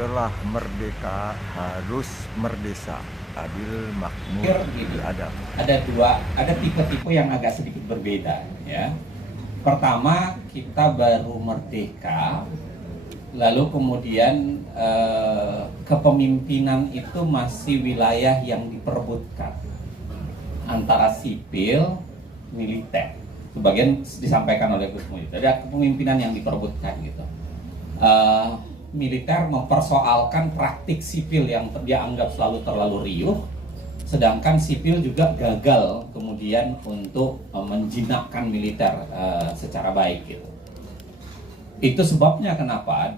Setelah merdeka harus merdesa, adil, makmur, adab. Ada tipe-tipe yang agak sedikit berbeda, ya. Pertama, kita baru merdeka, lalu kemudian kepemimpinan itu masih wilayah yang diperebutkan antara sipil, militer. Sebagian disampaikan oleh Gus Muhyiddin. Ada kepemimpinan yang diperebutkan gitu. Militer mempersoalkan praktik sipil yang dia anggap selalu terlalu riuh, sedangkan sipil juga gagal kemudian untuk menjinakkan militer secara baik gitu. Itu sebabnya kenapa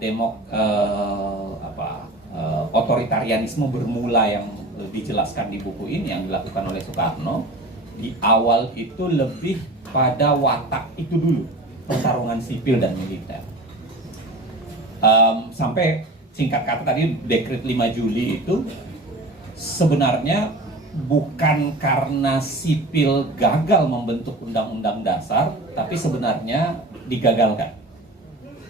otoritarianisme bermula yang dijelaskan di buku ini yang dilakukan oleh Soekarno di awal itu lebih pada watak itu dulu, pertarungan sipil dan militer. Sampai singkat kata tadi dekret 5 Juli itu sebenarnya bukan karena sipil gagal membentuk undang-undang dasar, tapi sebenarnya digagalkan.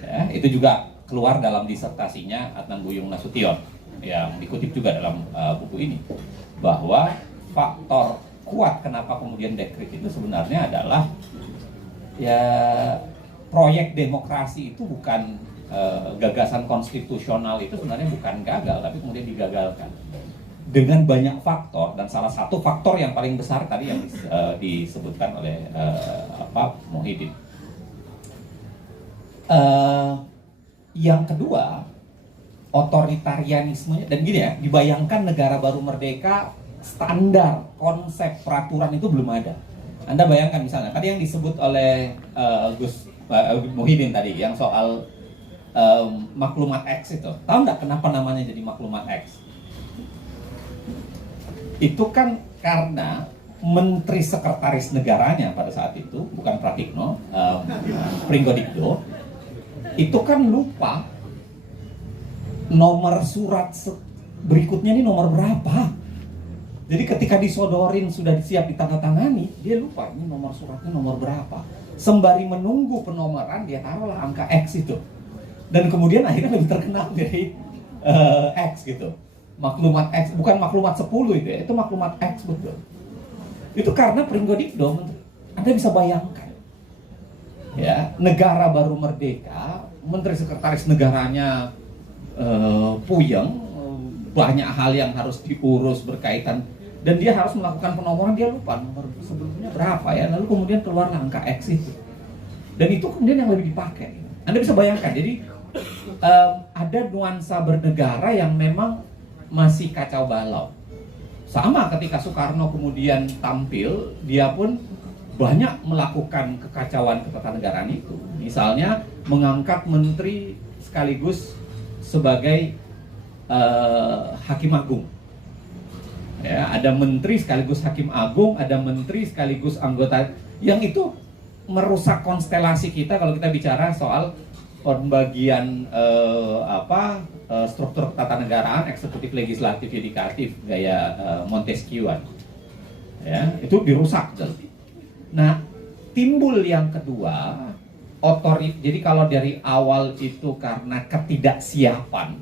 Ya, itu juga keluar dalam disertasinya Adnan Buyung Nasution yang dikutip juga dalam buku ini, bahwa faktor kuat kenapa kemudian dekret itu sebenarnya adalah ya proyek demokrasi itu bukan gagasan konstitusional itu sebenarnya bukan gagal, tapi kemudian digagalkan dengan banyak faktor, dan salah satu faktor yang paling besar tadi yang disebutkan oleh Muhyiddin. Yang kedua, otoritarianismenya, dan gini ya, dibayangkan negara baru merdeka, standar konsep peraturan itu belum ada. Anda bayangkan misalnya tadi yang disebut oleh Gus Muhyiddin tadi yang soal maklumat X itu, tahu nggak kenapa namanya jadi maklumat X? Itu kan karena Menteri Sekretaris Negaranya pada saat itu, bukan Pratikno, Pringgodikdo, itu kan lupa nomor surat berikutnya ini nomor berapa. Jadi ketika disodorin sudah siap ditandatangani, dia lupa ini nomor suratnya nomor berapa. Sembari menunggu penomoran, dia taruhlah angka X itu. Dan kemudian akhirnya lebih terkenal dari X gitu. Maklumat X, bukan maklumat 10 itu ya, itu maklumat X betul. Itu karena Pringgodikdo, Anda bisa bayangkan. Ya, negara baru merdeka, Menteri Sekretaris Negaranya puyeng, banyak hal yang harus diurus berkaitan, dan dia harus melakukan penomoran, dia lupa nomor sebelumnya berapa ya, lalu kemudian keluar angka X itu. Dan itu kemudian yang lebih dipakai. Anda bisa bayangkan, jadi ada nuansa bernegara yang memang masih kacau balau. Sama ketika Soekarno kemudian tampil, dia pun banyak melakukan kekacauan ketatanegaraan itu. Misalnya mengangkat menteri sekaligus sebagai hakim agung. Ya, ada menteri sekaligus hakim agung, ada menteri sekaligus anggota, yang itu merusak konstelasi kita kalau kita bicara soal pembagian struktur ketatanegaraan eksekutif, legislatif, yudikatif gaya Montesquieuan. Ya, itu dirusak. Nah, timbul yang kedua, jadi kalau dari awal itu karena ketidaksiapan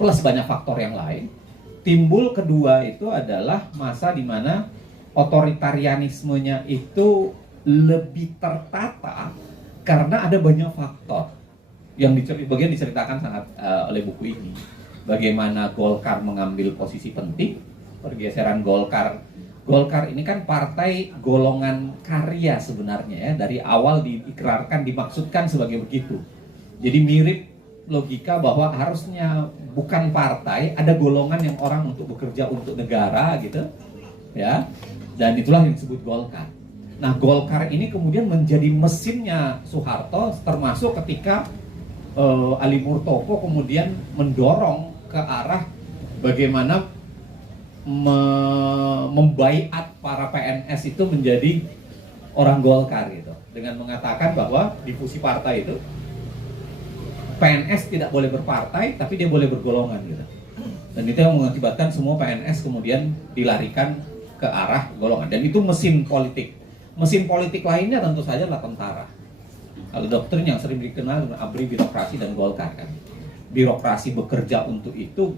plus banyak faktor yang lain, timbul kedua itu adalah masa di mana otoritarianismenya itu lebih tertata karena ada banyak faktor yang bagian diceritakan sangat oleh buku ini. Bagaimana Golkar mengambil posisi penting, pergeseran Golkar ini kan partai golongan karya sebenarnya ya, dari awal diikrarkan, dimaksudkan sebagai begitu. Jadi mirip logika bahwa harusnya bukan partai, ada golongan yang orang untuk bekerja untuk negara gitu ya, dan itulah yang disebut Golkar. Nah, Golkar ini kemudian menjadi mesinnya Soeharto, termasuk ketika Ali Murtopo kemudian mendorong ke arah bagaimana membaiat para PNS itu menjadi orang Golkar gitu, dengan mengatakan bahwa di fusi partai itu PNS tidak boleh berpartai, tapi dia boleh bergolongan gitu. Dan itu yang mengakibatkan semua PNS kemudian dilarikan ke arah golongan. Dan itu mesin politik. Mesin politik lainnya tentu saja adalah tentara. Kalau doktrin yang sering dikenal dengan ABRI, birokrasi, dan Golkar kan. birokrasi bekerja untuk itu.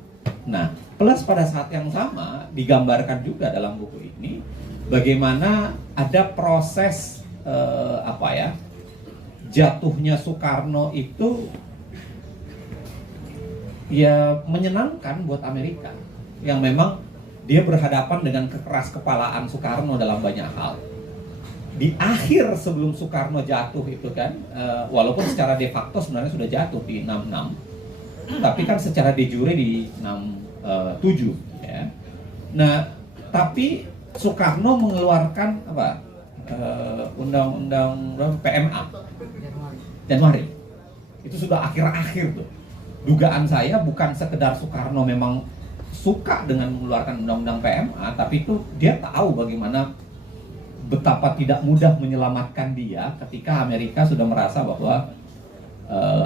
Nah, plus pada saat yang sama digambarkan juga dalam buku ini bagaimana ada proses jatuhnya Soekarno itu ya menyenangkan buat Amerika, yang memang dia berhadapan dengan kekeras kepalaan Soekarno dalam banyak hal. Di akhir sebelum Soekarno jatuh itu kan, walaupun secara de facto sebenarnya sudah jatuh di 66, tapi kan secara de jure di 67 ya. Nah, tapi Soekarno mengeluarkan undang-undang PMA Januari. Itu sudah akhir-akhir tuh. Dugaan saya bukan sekedar Soekarno memang suka dengan mengeluarkan undang-undang PMA, tapi itu dia tahu bagaimana betapa tidak mudah menyelamatkan dia ketika Amerika sudah merasa bahwa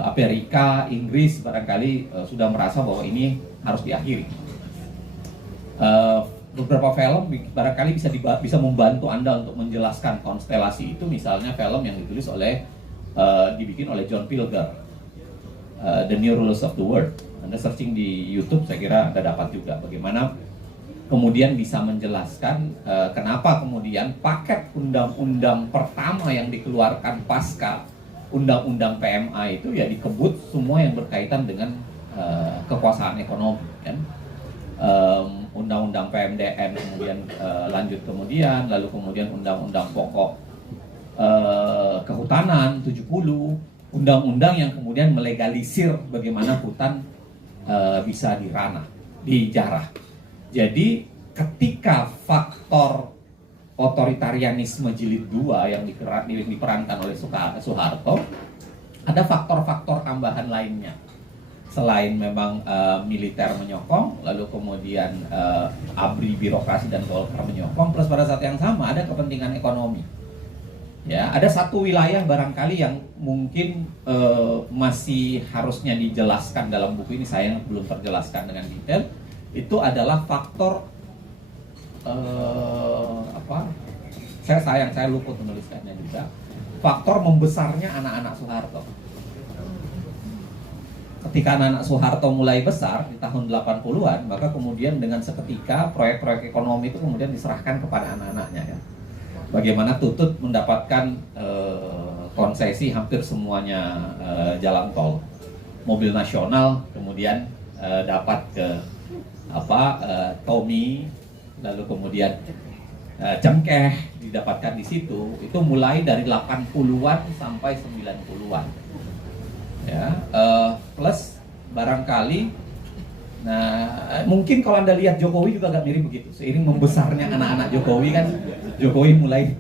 Amerika, Inggris barangkali sudah merasa bahwa ini harus diakhiri. Beberapa film barangkali bisa membantu Anda untuk menjelaskan konstelasi itu. Misalnya film yang ditulis dibikin oleh John Pilger, The New Rulers of the World. Anda searching di YouTube, saya kira Anda dapat juga bagaimana kemudian bisa menjelaskan kenapa kemudian paket undang-undang pertama yang dikeluarkan pasca undang-undang PMA itu ya dikebut semua yang berkaitan dengan kekuasaan ekonomi kan. Undang-undang PMDN kemudian lanjut kemudian, lalu kemudian undang-undang pokok kehutanan 70, undang-undang yang kemudian melegalisir bagaimana hutan bisa dijarah. Jadi ketika faktor otoritarianisme jilid 2 yang diperankan oleh Soeharto, ada faktor-faktor tambahan lainnya. Selain memang militer menyokong, lalu kemudian ABRI, birokrasi dan Golkar menyokong, plus pada saat yang sama ada kepentingan ekonomi. Ya, ada satu wilayah barangkali yang mungkin masih harusnya dijelaskan dalam buku ini, saya belum terjelaskan dengan detail. Itu adalah faktor saya luput menuliskannya juga. Faktor membesarnya anak-anak Soeharto. Ketika anak-anak Soeharto mulai besar di tahun 80-an, maka kemudian dengan seketika proyek-proyek ekonomi itu kemudian diserahkan kepada anak-anaknya ya. Bagaimana Tutut mendapatkan konsesi hampir semuanya jalan tol, mobil nasional, kemudian dapat ke Tommy, lalu kemudian Cengkeh didapatkan di situ. Itu mulai dari 80-an sampai 90-an ya, plus barangkali mungkin kalau Anda lihat Jokowi juga agak mirip begitu. Seiring membesarnya anak-anak Jokowi kan, Jokowi mulai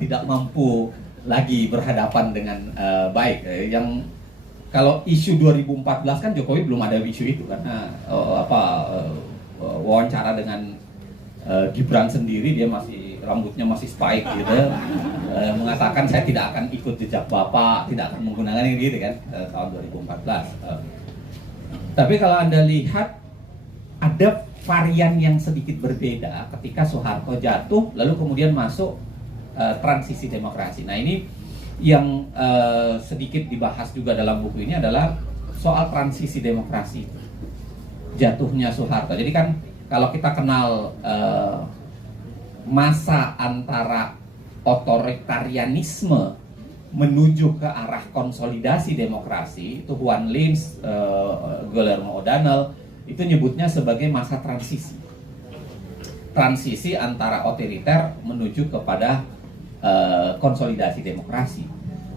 tidak mampu lagi berhadapan dengan baik. Yang kalau isu 2014 kan Jokowi belum ada isu itu kan. Wawancara dengan Gibran sendiri, dia rambutnya masih spike gitu, mengatakan saya tidak akan ikut jejak bapak, tidak akan menggunakan ini gitu kan, tahun 2014. Tapi kalau Anda lihat ada varian yang sedikit berbeda ketika Soeharto jatuh, lalu kemudian masuk transisi demokrasi. Nah ini yang sedikit dibahas juga dalam buku ini adalah soal transisi demokrasi, jatuhnya Soeharto. Jadi kan kalau kita kenal masa antara otoritarianisme menuju ke arah konsolidasi demokrasi, itu Juan Lins, Guillermo O'Donnell itu nyebutnya sebagai masa transisi. Transisi antara otoriter menuju kepada konsolidasi demokrasi.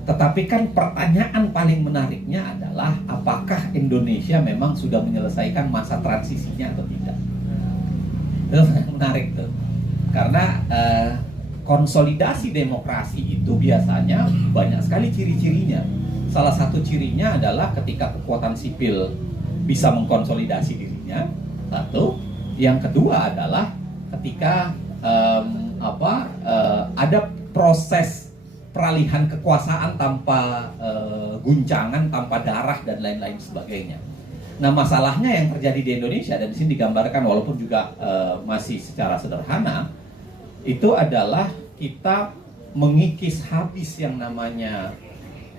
Tetapi kan pertanyaan paling menariknya adalah apakah Indonesia memang sudah menyelesaikan masa transisinya atau tidak? Itu menarik tuh. Karena konsolidasi demokrasi itu biasanya banyak sekali ciri-cirinya. Salah satu cirinya adalah ketika kekuatan sipil bisa mengkonsolidasi dirinya, satu. Yang kedua adalah ketika ada proses peralihan kekuasaan tanpa guncangan, tanpa darah dan lain-lain sebagainya. Nah, masalahnya yang terjadi di Indonesia, dan di sini digambarkan walaupun juga masih secara sederhana, itu adalah kita mengikis habis yang namanya,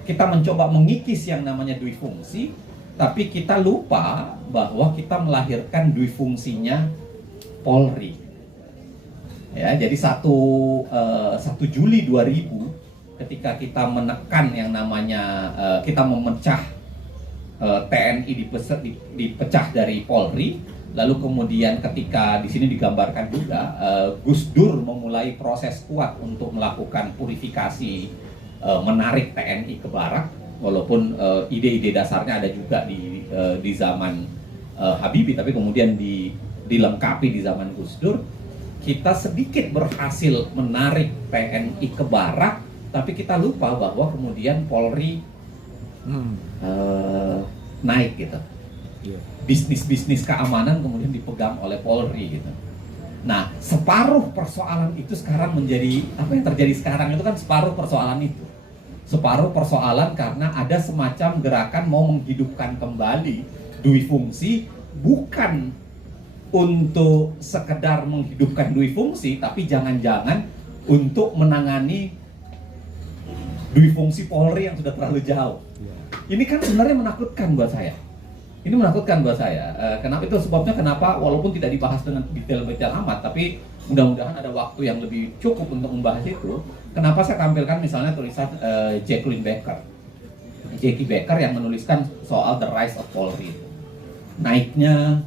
kita mencoba mengikis yang namanya dui fungsi Tapi kita lupa bahwa kita melahirkan dui fungsinya Polri. Ya, jadi 1 Juli 2000 ketika kita menekan yang namanya kita memecah TNI dipecah dari Polri, lalu kemudian ketika di sini digambarkan juga Gus Dur memulai proses kuat untuk melakukan purifikasi, menarik TNI ke barak, walaupun ide-ide dasarnya ada juga di zaman Habibie, tapi kemudian dilengkapi di zaman Gus Dur. Kita sedikit berhasil menarik TNI ke barak, tapi kita lupa bahwa kemudian Polri naik gitu. Bisnis keamanan kemudian dipegang oleh Polri gitu. Nah, separuh persoalan itu sekarang menjadi apa yang terjadi sekarang itu kan separuh persoalan itu. Separuh persoalan karena ada semacam gerakan mau menghidupkan kembali dui fungsi, bukan untuk sekedar menghidupkan dui fungsi, tapi jangan-jangan untuk menangani dui fungsi Polri yang sudah terlalu jauh. Ini kan sebenarnya menakutkan buat saya. Ini menakutkan buat saya. Kenapa itu sebabnya kenapa walaupun tidak dibahas dengan detail-detail amat, tapi mudah-mudahan ada waktu yang lebih cukup untuk membahas itu. Kenapa saya tampilkan misalnya tulisan Jacqueline Becker, Jackie Becker yang menuliskan soal The Rise of Polri, naiknya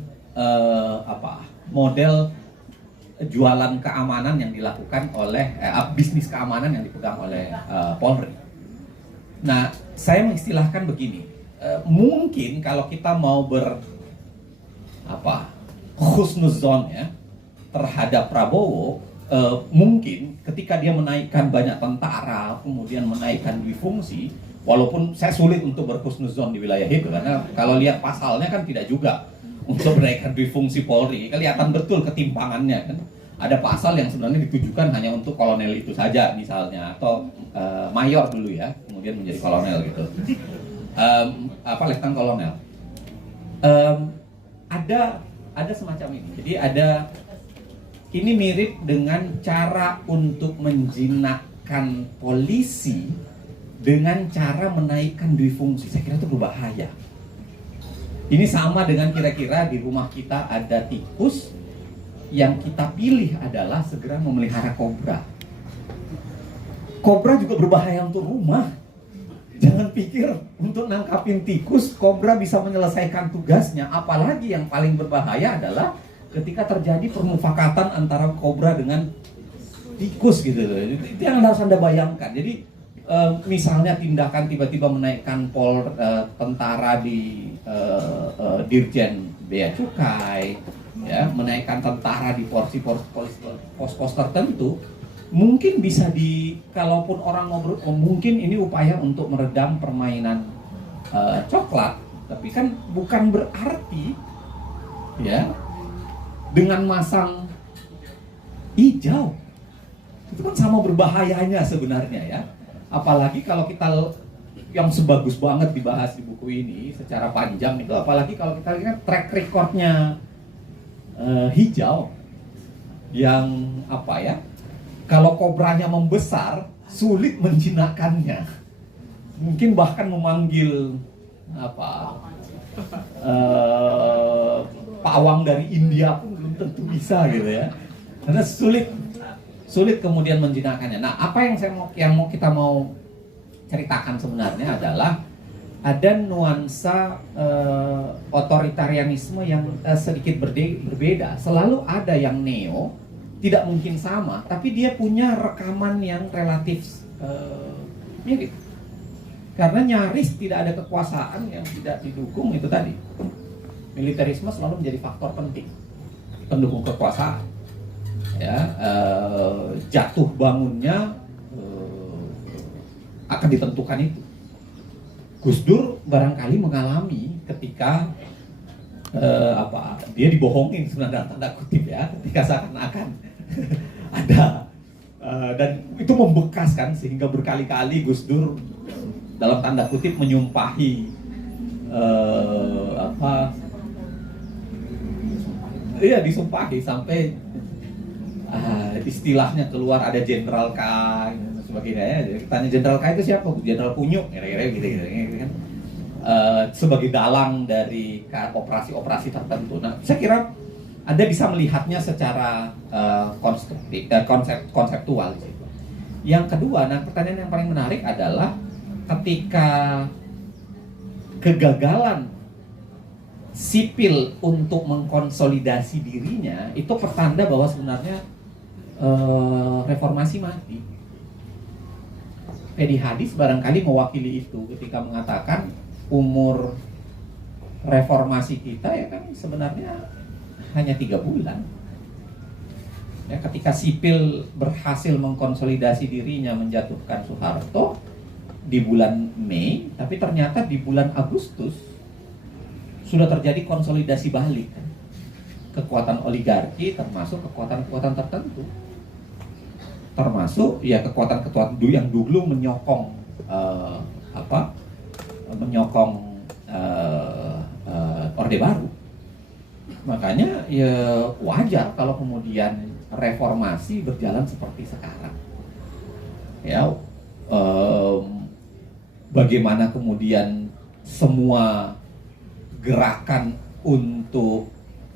model jualan keamanan yang dilakukan oleh bisnis keamanan yang dipegang oleh Polri. Nah, saya mengistilahkan begini, mungkin kalau kita mau husnuzon ya terhadap Prabowo, mungkin ketika dia menaikkan banyak tentara, kemudian menaikkan dui fungsi, walaupun saya sulit untuk berhusnuzon di wilayah itu, karena kalau lihat pasalnya kan tidak juga untuk menaikkan dui fungsi Polri, kelihatan betul ketimpangannya kan. Ada pasal yang sebenarnya ditujukan hanya untuk kolonel itu saja misalnya, atau mayor dulu ya, kemudian menjadi kolonel gitu, letnan kolonel. Ada semacam ini. Jadi ini mirip dengan cara untuk menjinakkan polisi dengan cara menaikkan dui fungsi. Saya kira itu berbahaya. Ini sama dengan kira-kira di rumah kita ada tikus, yang kita pilih adalah segera memelihara kobra. Kobra juga berbahaya untuk rumah. Jangan pikir untuk nangkapin tikus, kobra bisa menyelesaikan tugasnya. Apalagi yang paling berbahaya adalah ketika terjadi permufakatan antara kobra dengan tikus gitu. Itu yang harus Anda bayangkan. Jadi misalnya tindakan tiba-tiba menaikkan tentara di Dirjen Bea Cukai, ya, menaikkan tentara di pos-pos tertentu, mungkin bisa kalaupun orang mau mungkin ini upaya untuk meredam permainan coklat, tapi kan bukan berarti ya dengan masang hijau itu kan sama berbahayanya sebenarnya ya. Apalagi kalau kita yang sebagus banget dibahas di buku ini secara panjang itu, apalagi kalau kita lihat track recordnya hijau yang kalau kobranya membesar sulit menjinakkannya, mungkin bahkan memanggil pawang dari India pun belum tentu bisa gitu ya, karena sulit kemudian menjinakkannya. Nah, apa yang kita mau ceritakan sebenarnya adalah ada nuansa otoritarianisme yang sedikit berbeda. Selalu ada yang neo, tidak mungkin sama, tapi dia punya rekaman yang relatif mirip. Karena nyaris tidak ada kekuasaan yang tidak didukung itu tadi. Militerisme selalu menjadi faktor penting pendukung kekuasaan. Ya, jatuh bangunnya akan ditentukan itu. Gus Dur barangkali mengalami ketika dia dibohongin sebenarnya tanda kutip ya, ketika seakan-akan ada dan itu membekas kan, sehingga berkali-kali Gus Dur dalam tanda kutip menyumpahi disumpahi sampai istilahnya keluar ada Jenderal K dan sebagainya. Jadi tanya Jenderal K itu siapa? Jenderal Kunyuk, kira-kira gitu kan. sebagai dalang dari operasi-operasi tertentu. Nah, saya kira Anda bisa melihatnya secara konstruktif, konseptual di situ. Yang kedua, nah pertanyaan yang paling menarik adalah ketika kegagalan sipil untuk mengkonsolidasi dirinya itu pertanda bahwa sebenarnya reformasi mati. Pedi Hadis barangkali mewakili itu ketika mengatakan umur reformasi kita ya kan sebenarnya hanya 3 bulan. Ya, ketika sipil berhasil mengkonsolidasi dirinya menjatuhkan Soeharto di bulan Mei, tapi ternyata di bulan Agustus sudah terjadi konsolidasi balik kan? Kekuatan oligarki termasuk kekuatan-kekuatan tertentu, termasuk ya kekuatan-kekuatan yang dulu menyokong Orde Baru. Makanya ya wajar kalau kemudian reformasi berjalan seperti sekarang. Ya, bagaimana kemudian semua gerakan untuk,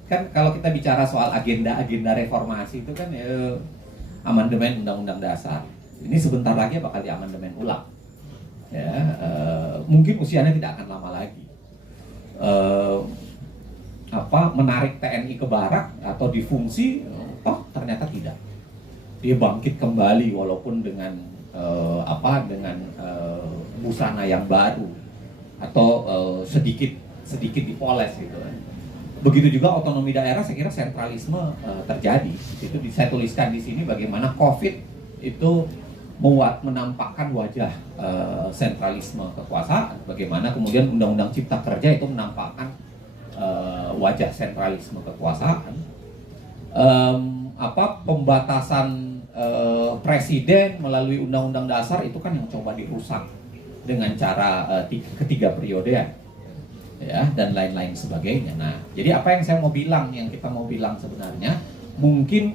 kan kalau kita bicara soal agenda reformasi itu kan ya, amandemen Undang-Undang Dasar. Ini sebentar lagi bakal diamandemen ulang. Ya, mungkin usianya tidak akan lama lagi. Menarik TNI ke barak atau difungsi, ternyata tidak. Dia bangkit kembali walaupun dengan busana yang baru atau sedikit dipoles gitu. Begitu juga otonomi daerah, saya kira sentralisme terjadi. Itu saya tuliskan di sini bagaimana COVID itu menampakkan wajah sentralisme kekuasaan. Bagaimana kemudian Undang-Undang Cipta Kerja itu menampakkan wajah sentralisme kekuasaan. Pembatasan presiden melalui Undang-Undang Dasar itu kan yang coba dirusak dengan cara ketiga periode ya, dan lain-lain sebagainya. Nah, jadi apa yang kita mau bilang sebenarnya, mungkin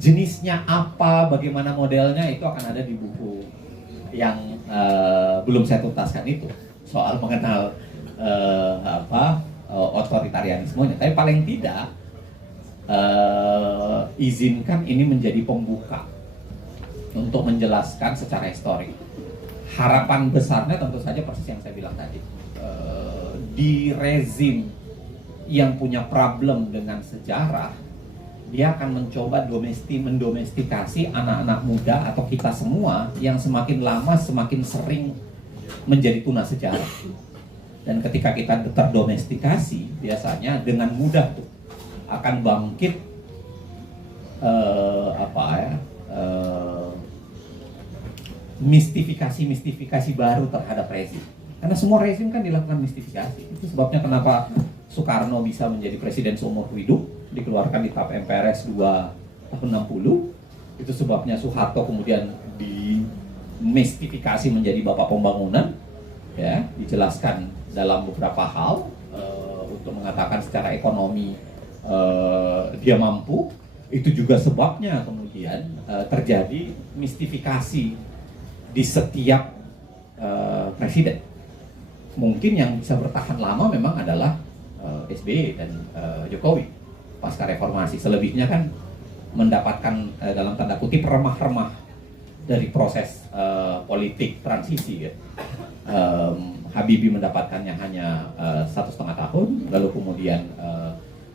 jenisnya apa, bagaimana modelnya itu akan ada di buku yang belum saya tuntaskan itu, soal mengenal otoritarianismenya. Tapi paling tidak izinkan ini menjadi pembuka untuk menjelaskan secara histori. Harapan besarnya tentu saja persis yang saya bilang tadi, di rezim yang punya problem dengan sejarah, dia akan mencoba mendomestikasi anak-anak muda atau kita semua yang semakin lama semakin sering menjadi tunas sejarah. Dan ketika kita terdomestikasi, biasanya dengan mudah tuh akan bangkit mistifikasi baru terhadap rezim. Karena semua rezim kan dilakukan mistifikasi. Itu sebabnya kenapa Soekarno bisa menjadi presiden seumur hidup, dikeluarkan di TAP MPRS 2 tahun 60. Itu sebabnya Soeharto kemudian dimistifikasi menjadi bapak pembangunan, ya, dijelaskan dalam beberapa hal untuk mengatakan secara ekonomi dia mampu. Itu juga sebabnya kemudian terjadi mistifikasi di setiap presiden. Mungkin yang bisa bertahan lama memang adalah SBY dan Jokowi pasca reformasi. Selebihnya kan mendapatkan dalam tanda kutip remah-remah dari proses politik transisi ya. Habibie mendapatkannya hanya 1,5 tahun, lalu kemudian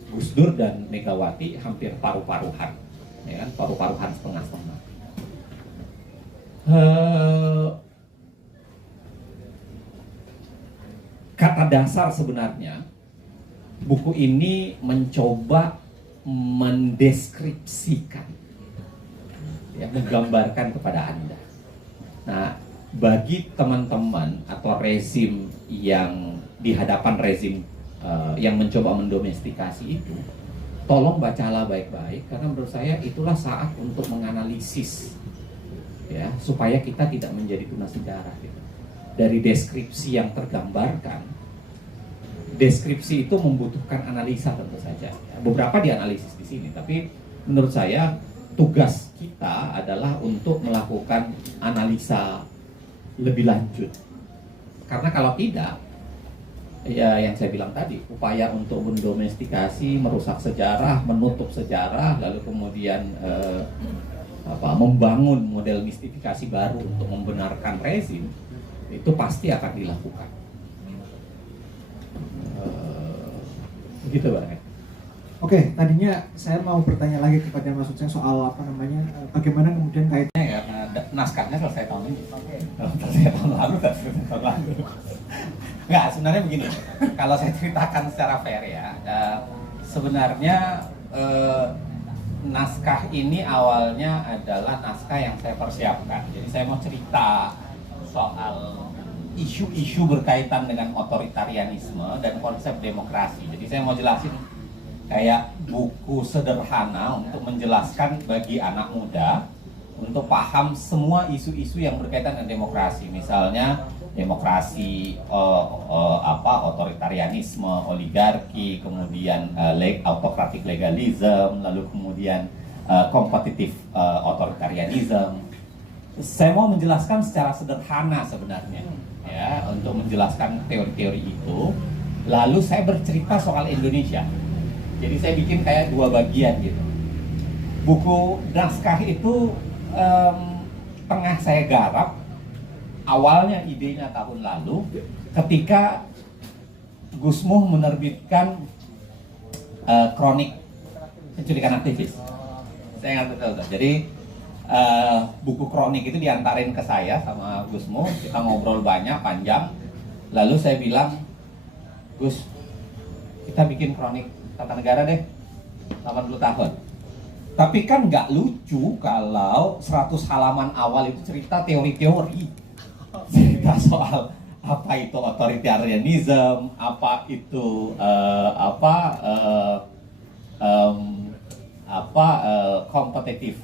Gus Dur dan Megawati hampir paruh-paruhan, ya kan, paruh-paruhan setengah-setengah. Kata dasar sebenarnya buku ini mencoba mendeskripsikan, ya, menggambarkan kepada Anda. Nah, bagi teman-teman atau rezim yang di hadapan rezim yang mencoba mendomestikasi itu, tolong bacalah baik-baik, karena menurut saya itulah saat untuk menganalisis, ya, supaya kita tidak menjadi tunas sejarah gitu. Dari deskripsi yang tergambarkan, deskripsi itu membutuhkan analisa tentu saja. Beberapa dianalisis di sini, tapi menurut saya tugas kita adalah untuk melakukan analisa lebih lanjut. Karena kalau tidak, Ya, yang saya bilang tadi, upaya untuk mendomestikasi, merusak sejarah, menutup sejarah, lalu kemudian membangun model mistifikasi baru untuk membenarkan rezim, itu pasti akan dilakukan. Begitu, Bang. Oke, tadinya saya mau bertanya lagi kepada Mas Uceng soal bagaimana kemudian kaitannya Ya, naskahnya selesai tahun ini. Selesai tahun lalu, Nggak, sebenarnya begini. Kalau saya ceritakan secara fair ya, sebenarnya naskah ini awalnya adalah naskah yang saya persiapkan. Jadi saya mau cerita soal isu-isu berkaitan dengan otoritarianisme dan konsep demokrasi. Jadi saya mau jelasin kayak buku sederhana untuk menjelaskan bagi anak muda untuk paham semua isu-isu yang berkaitan dengan demokrasi. Misalnya demokrasi, otoritarianisme, oligarki, kemudian autocratic legalism, lalu kemudian kompetitif otoritarianism. Saya mau menjelaskan secara sederhana sebenarnya, ya, untuk menjelaskan teori-teori itu. Lalu saya bercerita soal Indonesia. Jadi saya bikin kayak dua bagian gitu. Buku naskah itu tengah saya garap. Awalnya idenya tahun lalu ketika Gus Muh menerbitkan kronik penculikan aktivis. Saya nggak tahu. Jadi buku kronik itu diantarin ke saya sama Gus Muh. Kita ngobrol banyak, panjang. Lalu saya bilang, Gus, kita bikin kronik tata negara deh, 80 tahun. Tapi kan nggak lucu kalau 100 halaman awal itu cerita teori-teori. Cerita soal apa itu otoritarianism, apa itu kompetitif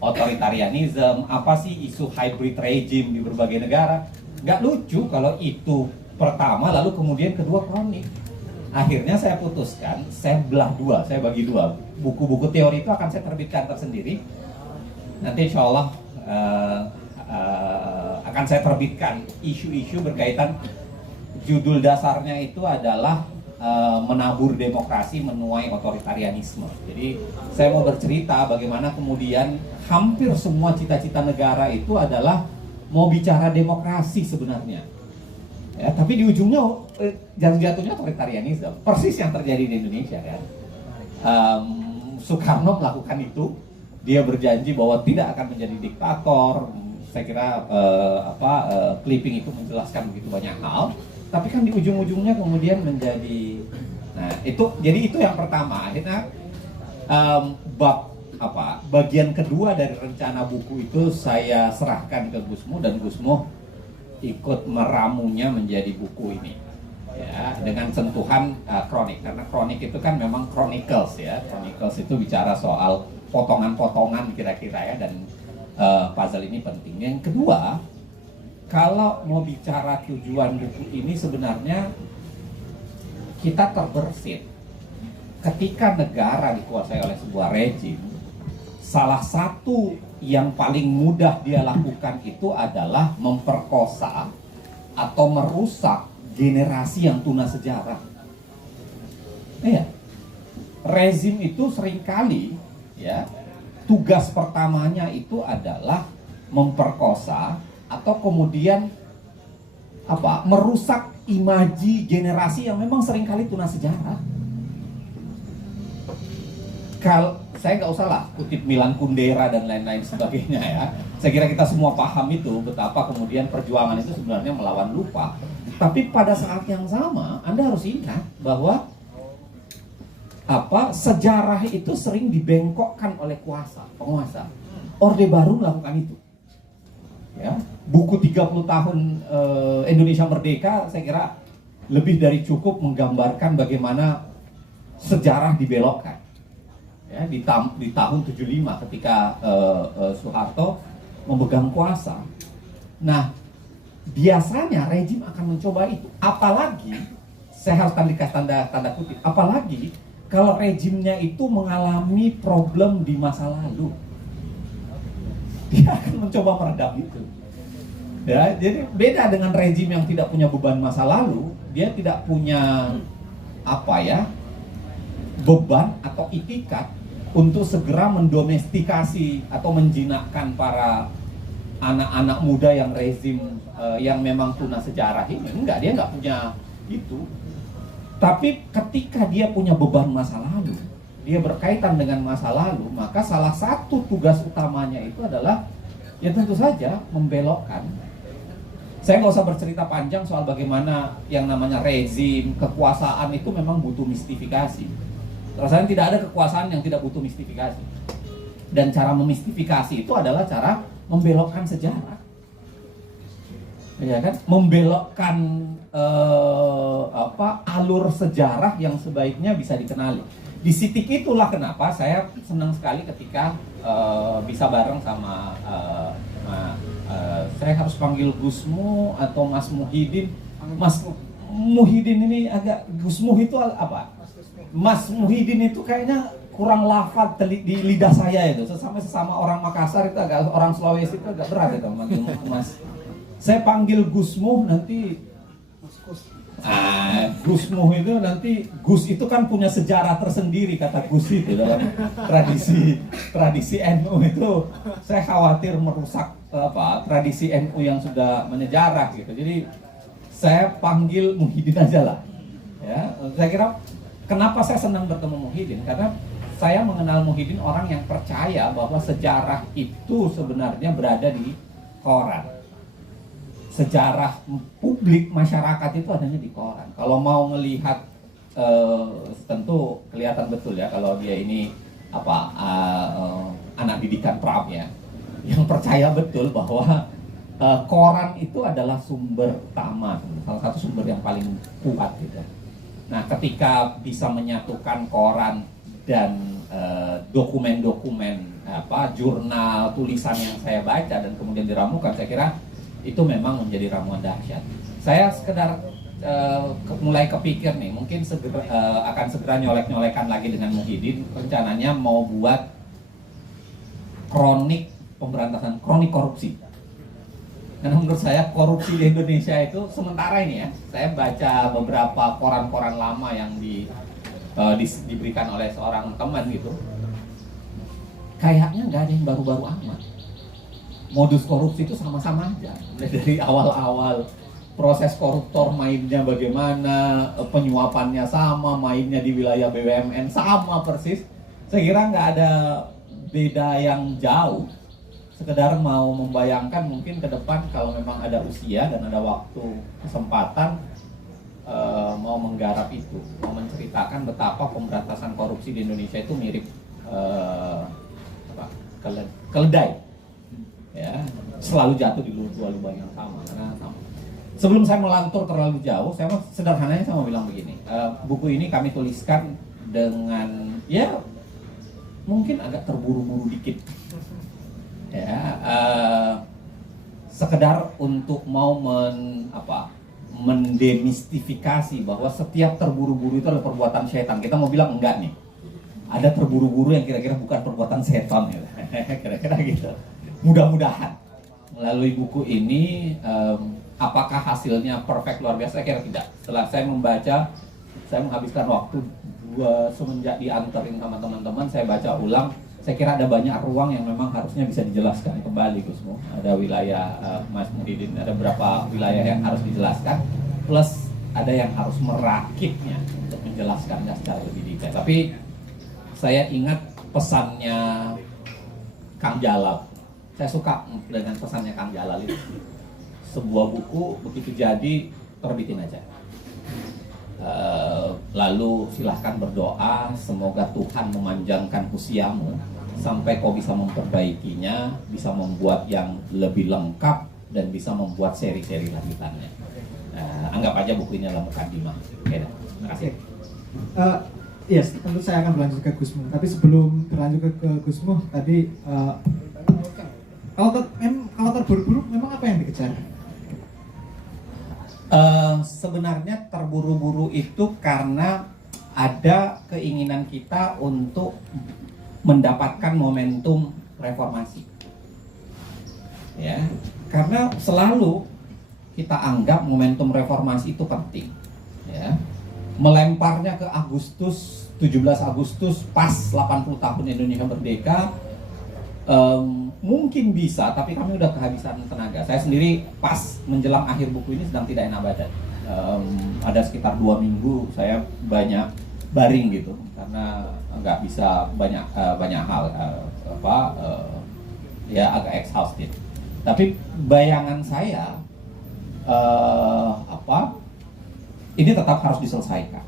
otoritarianism, apa sih isu hybrid regime di berbagai negara. Nggak lucu kalau itu pertama, lalu kemudian kedua kronik. Akhirnya saya putuskan, saya belah dua, saya bagi dua. Buku-buku teori itu akan saya terbitkan tersendiri. Nanti insya Allah akan saya terbitkan isu-isu berkaitan, judul dasarnya itu adalah menabur demokrasi menuai otoritarianisme. Jadi saya mau bercerita bagaimana kemudian hampir semua cita-cita negara itu adalah mau bicara demokrasi sebenarnya. Ya, tapi di ujungnya jatuh-jatuhnya otoritarianisme. Persis yang terjadi di Indonesia kan. Soekarno melakukan itu, dia berjanji bahwa tidak akan menjadi diktator. Saya kira clipping itu menjelaskan begitu banyak hal. Tapi kan di ujung-ujungnya kemudian menjadi, nah itu, jadi itu yang pertama. Akhirnya bagian kedua dari rencana buku itu saya serahkan ke Gus Muh, dan Gus Muh ikut meramunya menjadi buku ini, ya, dengan sentuhan kronik, karena kronik itu kan memang chronicles ya. Chronicles itu bicara soal potongan-potongan kira-kira ya, dan puzzle ini penting. Yang kedua, kalau mau bicara tujuan buku ini, sebenarnya kita terbersit ketika negara dikuasai oleh sebuah rejim. Salah satu yang paling mudah dia lakukan itu adalah memperkosa atau merusak generasi yang tuna sejarah. Iya. Rezim itu seringkali, ya, tugas pertamanya itu adalah memperkosa atau kemudian merusak imaji generasi yang memang seringkali tuna sejarah. Saya nggak usah lah kutip Milan Kundera dan lain-lain sebagainya ya. Saya kira kita semua paham itu, betapa kemudian perjuangan itu sebenarnya melawan lupa. Tapi pada saat yang sama, Anda harus ingat bahwa sejarah itu sering dibengkokkan oleh penguasa. Orde Baru melakukan itu. Ya, buku 30 tahun Indonesia Merdeka saya kira lebih dari cukup menggambarkan bagaimana sejarah dibelokkan. Ya, di tahun 75 ketika Soeharto memegang kuasa. Nah, biasanya rejim akan mencoba itu. Apalagi, saya harus tanda kutip, apalagi kalau rejimnya itu mengalami problem di masa lalu. Dia akan mencoba meredam itu. Ya, jadi beda dengan rezim yang tidak punya beban masa lalu, dia tidak punya beban atau itikat untuk segera mendomestikasi atau menjinakkan para anak-anak muda yang rezim yang memang tuna sejarah ini. Enggak, dia nggak punya itu. Tapi ketika dia punya beban masa lalu, dia berkaitan dengan masa lalu, maka salah satu tugas utamanya itu adalah ya tentu saja membelokkan. Saya nggak usah bercerita panjang soal bagaimana yang namanya rezim, kekuasaan itu memang butuh mistifikasi. Rasanya tidak ada kekuasaan yang tidak butuh mistifikasi. Dan cara memistifikasi itu adalah cara membelokkan sejarah. Ya kan? Membelokkan alur sejarah yang sebaiknya bisa dikenali. Di titik itulah kenapa saya senang sekali ketika bisa bareng sama saya harus panggil Gusmu atau Mas Muhyiddin. Mas Muhyiddin ini agak, Gusmu itu apa? Mas Muhyiddin itu kayaknya kurang lafaz di lidah saya itu. Sesama orang Makassar itu agak, orang Sulawesi itu agak berat itu manggil Mas. Saya panggil Gusmu nanti Gusmu itu nanti, Gus itu kan punya sejarah tersendiri kata Gus itu dalam tradisi NU itu. Saya khawatir merusak tradisi NU yang sudah menyejarah gitu. Jadi saya panggil Muhyiddin aja lah. Ya, saya kira kenapa saya senang bertemu Muhyiddin, karena saya mengenal Muhyiddin orang yang percaya bahwa sejarah itu sebenarnya berada di koran. Sejarah publik masyarakat itu adanya di koran. Kalau mau melihat tentu kelihatan betul ya kalau dia ini anak didikan Pram ya, yang percaya betul bahwa koran itu adalah sumber utama, salah satu sumber yang paling kuat gitu. Nah, ketika bisa menyatukan koran dan dokumen-dokumen jurnal, tulisan yang saya baca dan kemudian diramukan, saya kira itu memang menjadi ramuan dahsyat. Saya sekedar mulai kepikir nih, mungkin akan segera nyolek-nyolekan lagi dengan Muhyiddin. Rencananya mau buat kronik korupsi. Karena menurut saya korupsi di Indonesia itu sementara ini ya, saya baca beberapa koran-koran lama yang diberikan oleh seorang teman gitu, kayaknya nggak ada yang baru-baru amat. Modus korupsi itu sama-sama aja. Dari awal-awal proses koruptor mainnya bagaimana, penyuapannya sama, mainnya di wilayah BUMN sama persis. Saya kira nggak ada beda yang jauh. Sekedar mau membayangkan mungkin ke depan kalau memang ada usia dan ada waktu, kesempatan, mau menggarap itu, mau menceritakan betapa pemberantasan korupsi di Indonesia itu mirip keledai. Ya, selalu jatuh di lubang yang sama. Karena sebelum saya melantur terlalu jauh, sederhananya saya mau bilang begini, buku ini kami tuliskan dengan ya mungkin agak terburu-buru dikit, ya, sekedar untuk mau mendemistifikasi bahwa setiap terburu-buru itu adalah perbuatan setan. Kita mau bilang enggak nih, ada terburu-buru yang kira-kira bukan perbuatan setan, ya. Kira-kira gitu. Mudah-mudahan melalui buku ini apakah hasilnya perfect luar biasa? Saya kira tidak. Setelah saya membaca, saya menghabiskan waktu semenjak diantarin sama teman-teman, saya baca ulang. Saya kira ada banyak ruang yang memang harusnya bisa dijelaskan kembali, Gusmu. Ada wilayah Mas Muhyiddin, ada beberapa wilayah yang harus dijelaskan, plus ada yang harus merakitnya untuk menjelaskannya secara lebih detail. Tapi saya ingat pesannya Kang Jalal. Saya suka dengan pesannya Kang Jalal itu. Sebuah buku begitu jadi terbitin aja. Lalu silahkan berdoa semoga Tuhan memanjangkan usiamu sampai kau bisa memperbaikinya, bisa membuat yang lebih lengkap dan bisa membuat seri-seri lanjutannya. Anggap aja buku ini adalah mukadimah. Oke, terima kasih. Yes, tentu saya akan berlanjut ke Gusmu. Tapi sebelum berlanjut ke Gusmu, tadi kalau terburu-buru memang apa yang dikejar? Sebenarnya terburu-buru itu karena ada keinginan kita untuk mendapatkan momentum reformasi. Ya, Karena selalu kita anggap momentum reformasi itu penting, ya. Melemparnya ke Agustus, 17 Agustus pas 80 tahun Indonesia merdeka, mungkin bisa, tapi kami udah kehabisan tenaga. Saya sendiri pas menjelang akhir buku ini sedang tidak enak badan. Ada sekitar 2 minggu saya banyak baring gitu, karena nggak bisa banyak hal, ya agak exhausted. Tapi bayangan saya ini tetap harus diselesaikan.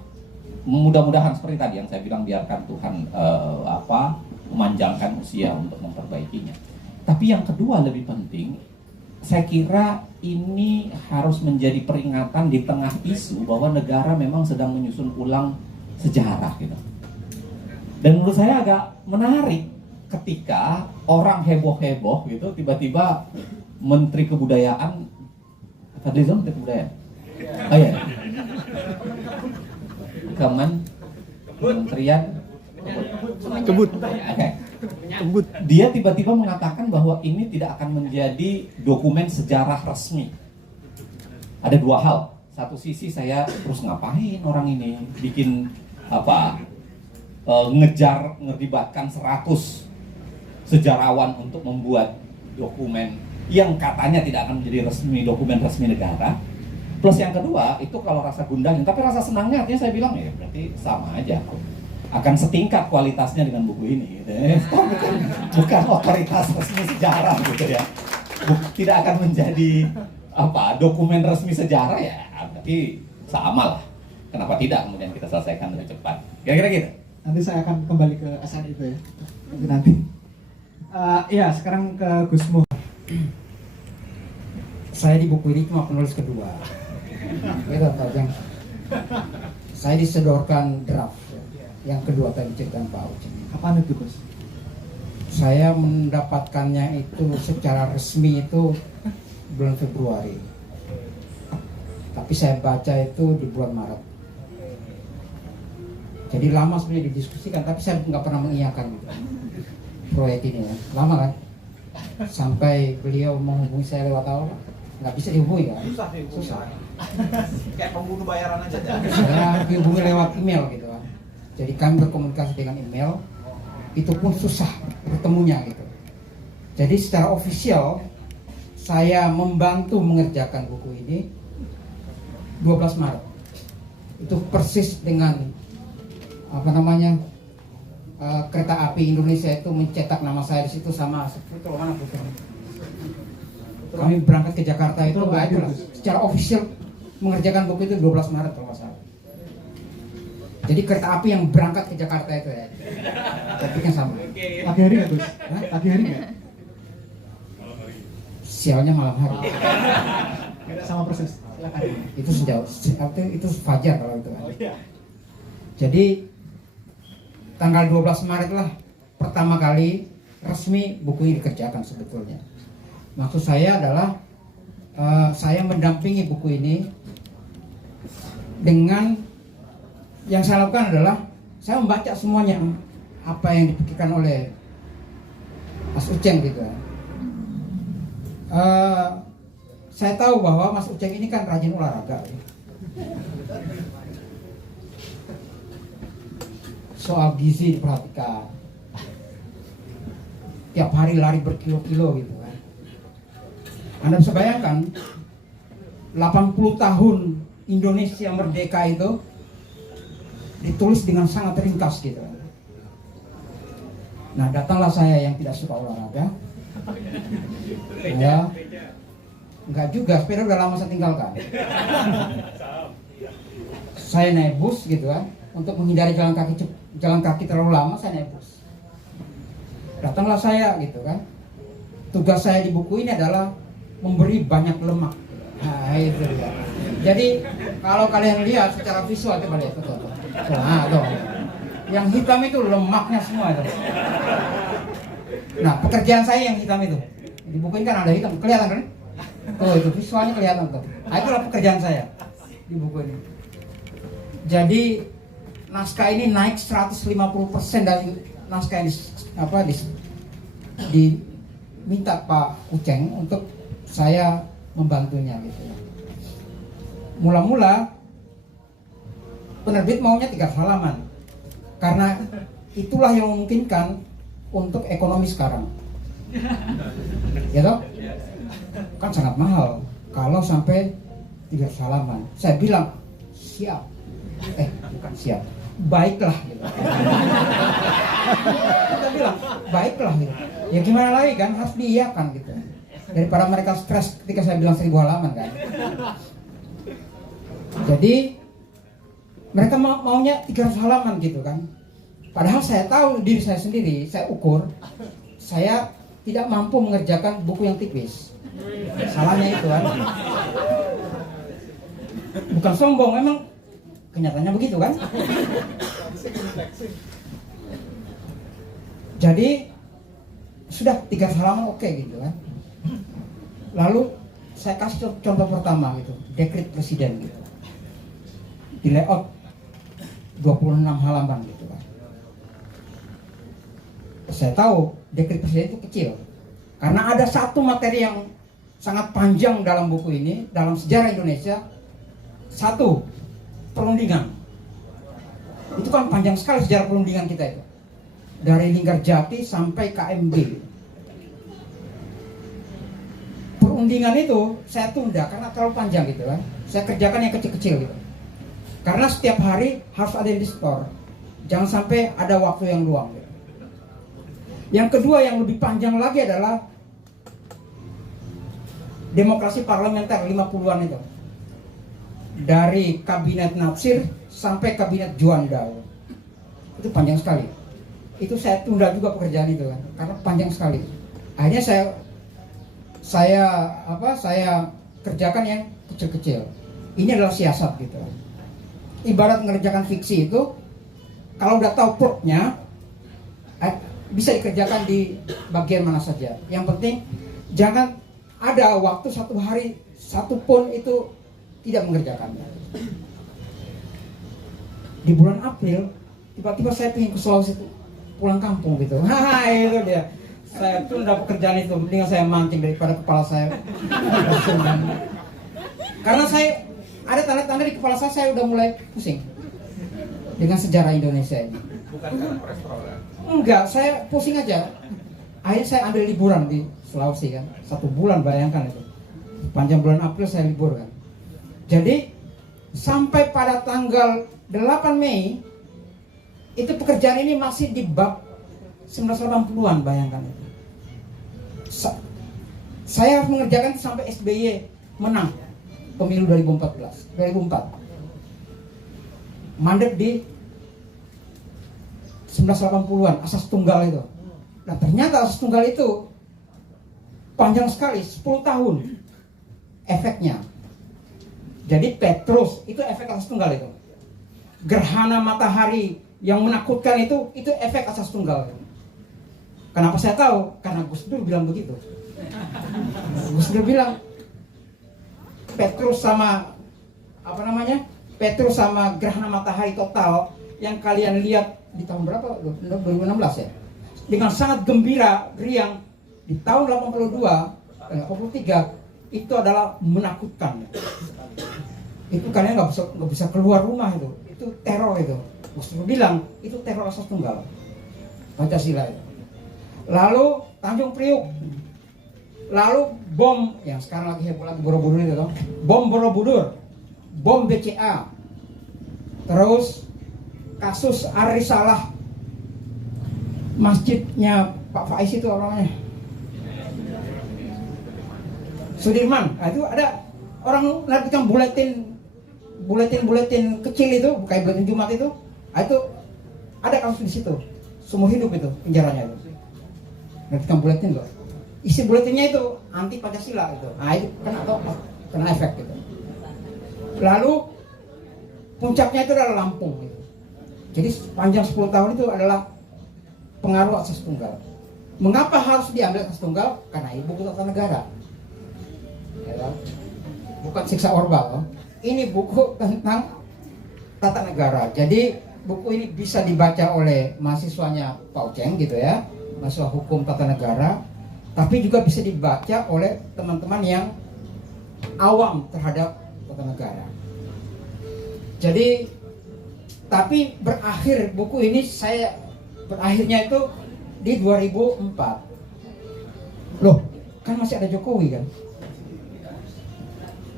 Mudah-mudahan seperti tadi yang saya bilang, biarkan Tuhan memanjangkan usia untuk memperbaikinya. Tapi yang kedua lebih penting, saya kira ini harus menjadi peringatan di tengah isu bahwa negara memang sedang menyusun ulang sejarah gitu. Dan menurut saya agak menarik ketika orang heboh-heboh gitu, tiba-tiba Menteri Kebudayaan, Fadlizon Menteri Kebudayaan, oh iya, Kementerian Kebut. Oke. Dia tiba-tiba mengatakan bahwa ini tidak akan menjadi dokumen sejarah resmi. Ada 2 hal. Satu sisi saya terus ngapain orang ini bikin ngelibatkan 100 sejarawan untuk membuat dokumen yang katanya tidak akan menjadi dokumen resmi negara. Plus yang kedua, itu kalau rasa gundahnya, tapi rasa senangnya artinya saya bilang ya berarti sama aja. Akan setingkat kualitasnya dengan buku ini gitu. Bukan otoritas resmi sejarah gitu ya. Tidak akan menjadi dokumen resmi sejarah ya, berarti sama lah. Kenapa tidak kemudian kita selesaikan lebih cepat? Kira-kira gitu. Nanti saya akan kembali ke SN itu ya. Nanti. Ya, sekarang ke Gusmo. Saya di buku ini cuma penulis kedua. Gitu, yang saya disodorkan draft. Yang kedua tadi cerita Pak Uceng. Kapan itu, Gus? Saya mendapatkannya itu secara resmi itu bulan Februari. Tapi saya baca itu di bulan Maret. Jadi lama sebenarnya didiskusikan, tapi saya nggak pernah mengiyakan gitu. Proyek ini ya, lama kan? Sampai beliau menghubungi saya lewat apa? Nggak bisa dihubungi kan? Susah. Kayak pembunuh bayaran aja. Saya dihubungi lewat email gitu kan. Jadi kami berkomunikasi dengan email, itu pun susah bertemunya gitu. Jadi secara ofisial saya membantu mengerjakan buku ini 12 Maret. Itu persis dengan kereta api Indonesia itu mencetak nama saya di situ sama seperti mana Putra. Kami berangkat ke Jakarta itu secara official mengerjakan buku itu 12 Maret kalau nggak salah. Jadi kereta api yang berangkat ke Jakarta itu ya. Tapi kan sama. Pagi hari nggak, Gus? Pagi hari nggak? Sialnya malam hari. Beda sama proses. Silakan. Itu sejauh itu fajar kalau itu kan. Oh iya. Jadi tanggal 12 Maret lah pertama kali resmi buku ini dikerjakan sebetulnya. Maksud saya adalah saya mendampingi buku ini dengan yang saya lakukan adalah saya membaca semuanya apa yang dipikirkan oleh Mas Uceng gitu. Saya tahu bahwa Mas Uceng ini kan rajin olahraga. Soal gizi diperhatikan. Tiap hari lari berkilo-kilo gitu kan. Anda bisa bayangkan 80 tahun Indonesia merdeka itu ditulis dengan sangat ringkas gitu. Nah, datanglah saya yang tidak suka olahraga. Ya, enggak juga, sepeda udah lama saya tinggalkan. Saya naik bus gitu kan, untuk menghindari jalan kaki terlalu lama saya naik bus. Datanglah saya gitu kan. Tugas saya di buku ini adalah memberi banyak lemak. Nah, itu dia. Jadi kalau kalian lihat secara visual coba lihat tuh. Nah, tuh. Yang hitam itu lemaknya semua itu. Nah, pekerjaan saya yang hitam itu. Di buku ini kan ada hitam, kelihatan kan? Tuh, itu visualnya kelihatan tuh. Nah, itulah pekerjaan saya di buku ini. Jadi naskah ini naik 150% dari naskah yang diminta Pak Uceng untuk saya membantunya gitu ya. Mula-mula penerbit maunya 3 halaman karena itulah yang memungkinkan untuk ekonomi sekarang. Ya toh? Kan sangat mahal kalau sampai 3 halaman. Saya bilang siap. Bukan siap. Baiklah gitu. Kita bilang baiklah gitu. Ya gimana lagi kan, harus diiyakan gitu. Daripada mereka stres ketika saya bilang 1000 halaman kan. Jadi mereka maunya 300 halaman gitu kan. Padahal saya tahu diri saya sendiri, saya ukur, saya tidak mampu mengerjakan buku yang tipis. Salahnya itu kan. Bukan sombong, memang kenyataannya begitu kan. Jadi sudah 3 halaman oke gitu kan. Lalu saya kasih contoh pertama gitu, dekret presiden gitu. Di layout 26 halaman gitu kan. Saya tahu dekret presiden itu kecil karena ada satu materi yang sangat panjang dalam buku ini, dalam sejarah Indonesia. Satu, perundingan. Itu kan panjang sekali sejarah perundingan kita itu, dari Linggarjati sampai KMB. Perundingan itu saya tunda karena terlalu panjang gitu kan. Saya kerjakan yang kecil-kecil gitu. Karena setiap hari harus ada di store. Jangan sampai ada waktu yang luang gitu. Yang kedua yang lebih panjang lagi adalah demokrasi parlementer 50-an itu. Dari kabinet Natsir sampai kabinet Juanda. Itu panjang sekali. Itu saya tunda juga pekerjaan itu kan, karena panjang sekali. Akhirnya saya kerjakan yang kecil-kecil. Ini adalah siasat gitu. Ibarat mengerjakan fiksi itu, kalau udah tahu plotnya, bisa dikerjakan di bagian mana saja. Yang penting jangan ada waktu 1 hari 1 pun itu tidak mengerjakannya. Di bulan April tiba-tiba saya pengen ke Sulawesi pulang kampung gitu. Itu dia. Saya tunda pekerjaan itu, mendingan saya mancing daripada kepala saya. Karena saya ada tanda-tanda di kepala saya udah mulai pusing dengan sejarah Indonesia ini. Bukan karena kolesterol kan? Enggak, saya pusing aja. Akhirnya saya ambil liburan di Sulawesi kan, 1 bulan, bayangkan itu. Panjang bulan April saya libur kan. Jadi sampai pada tanggal 8 Mei itu pekerjaan ini masih di bab 1980-an, bayangkan itu. Saya harus mengerjakan sampai SBY menang pemilu 2004. Mandek di 1980-an, asas tunggal itu. Nah ternyata asas tunggal itu panjang sekali, 10 tahun efeknya. Jadi Petrus itu efek asas tunggal itu. Gerhana matahari yang menakutkan itu efek asas tunggal. Kenapa saya tahu? Karena Gus Dur bilang begitu. Gus Dur bilang Petrus sama Petrus sama gerhana matahari total yang kalian lihat di tahun berapa? 2016 ya. Dengan sangat gembira, riang di tahun 82 dan 83 itu adalah menakutkan. Itu kalian nggak bisa keluar rumah itu teror itu. Gus Dur bilang itu teror asas tunggal Pancasila itu. Lalu Tanjung Priuk, lalu bom yang sekarang lagi heboh lagi Borobudur itu toh. Bom Borobudur, bom BCA, terus kasus Arisalah, masjidnya Pak Faiz itu apa namanya? Sudirman. Nah, itu ada orang menerbitkan buletin kecil itu, kayak buletin Jumat itu. Nah, itu ada kasus di situ. Seumur hidup itu penjaranya itu. Menerbitkan buletin loh. Isi buletinnya itu anti Pancasila itu. Nah, itu kena efek gitu. Lalu puncaknya itu adalah Lampung gitu. Jadi panjang 10 tahun itu adalah pengaruh asas tunggal. Mengapa harus diambil asas tunggal? Karena ibu kota tata negara. Ya, bukan siksa Orba. Ini buku tentang tata negara. Jadi buku ini bisa dibaca oleh mahasiswanya Pak Uceng gitu ya, mahasiswa hukum tata negara. tapi juga bisa dibaca oleh teman-teman yang awam terhadap tata negara. Jadi, tapi berakhir buku ini saya berakhirnya itu di 2004. Loh, kan masih ada Jokowi kan?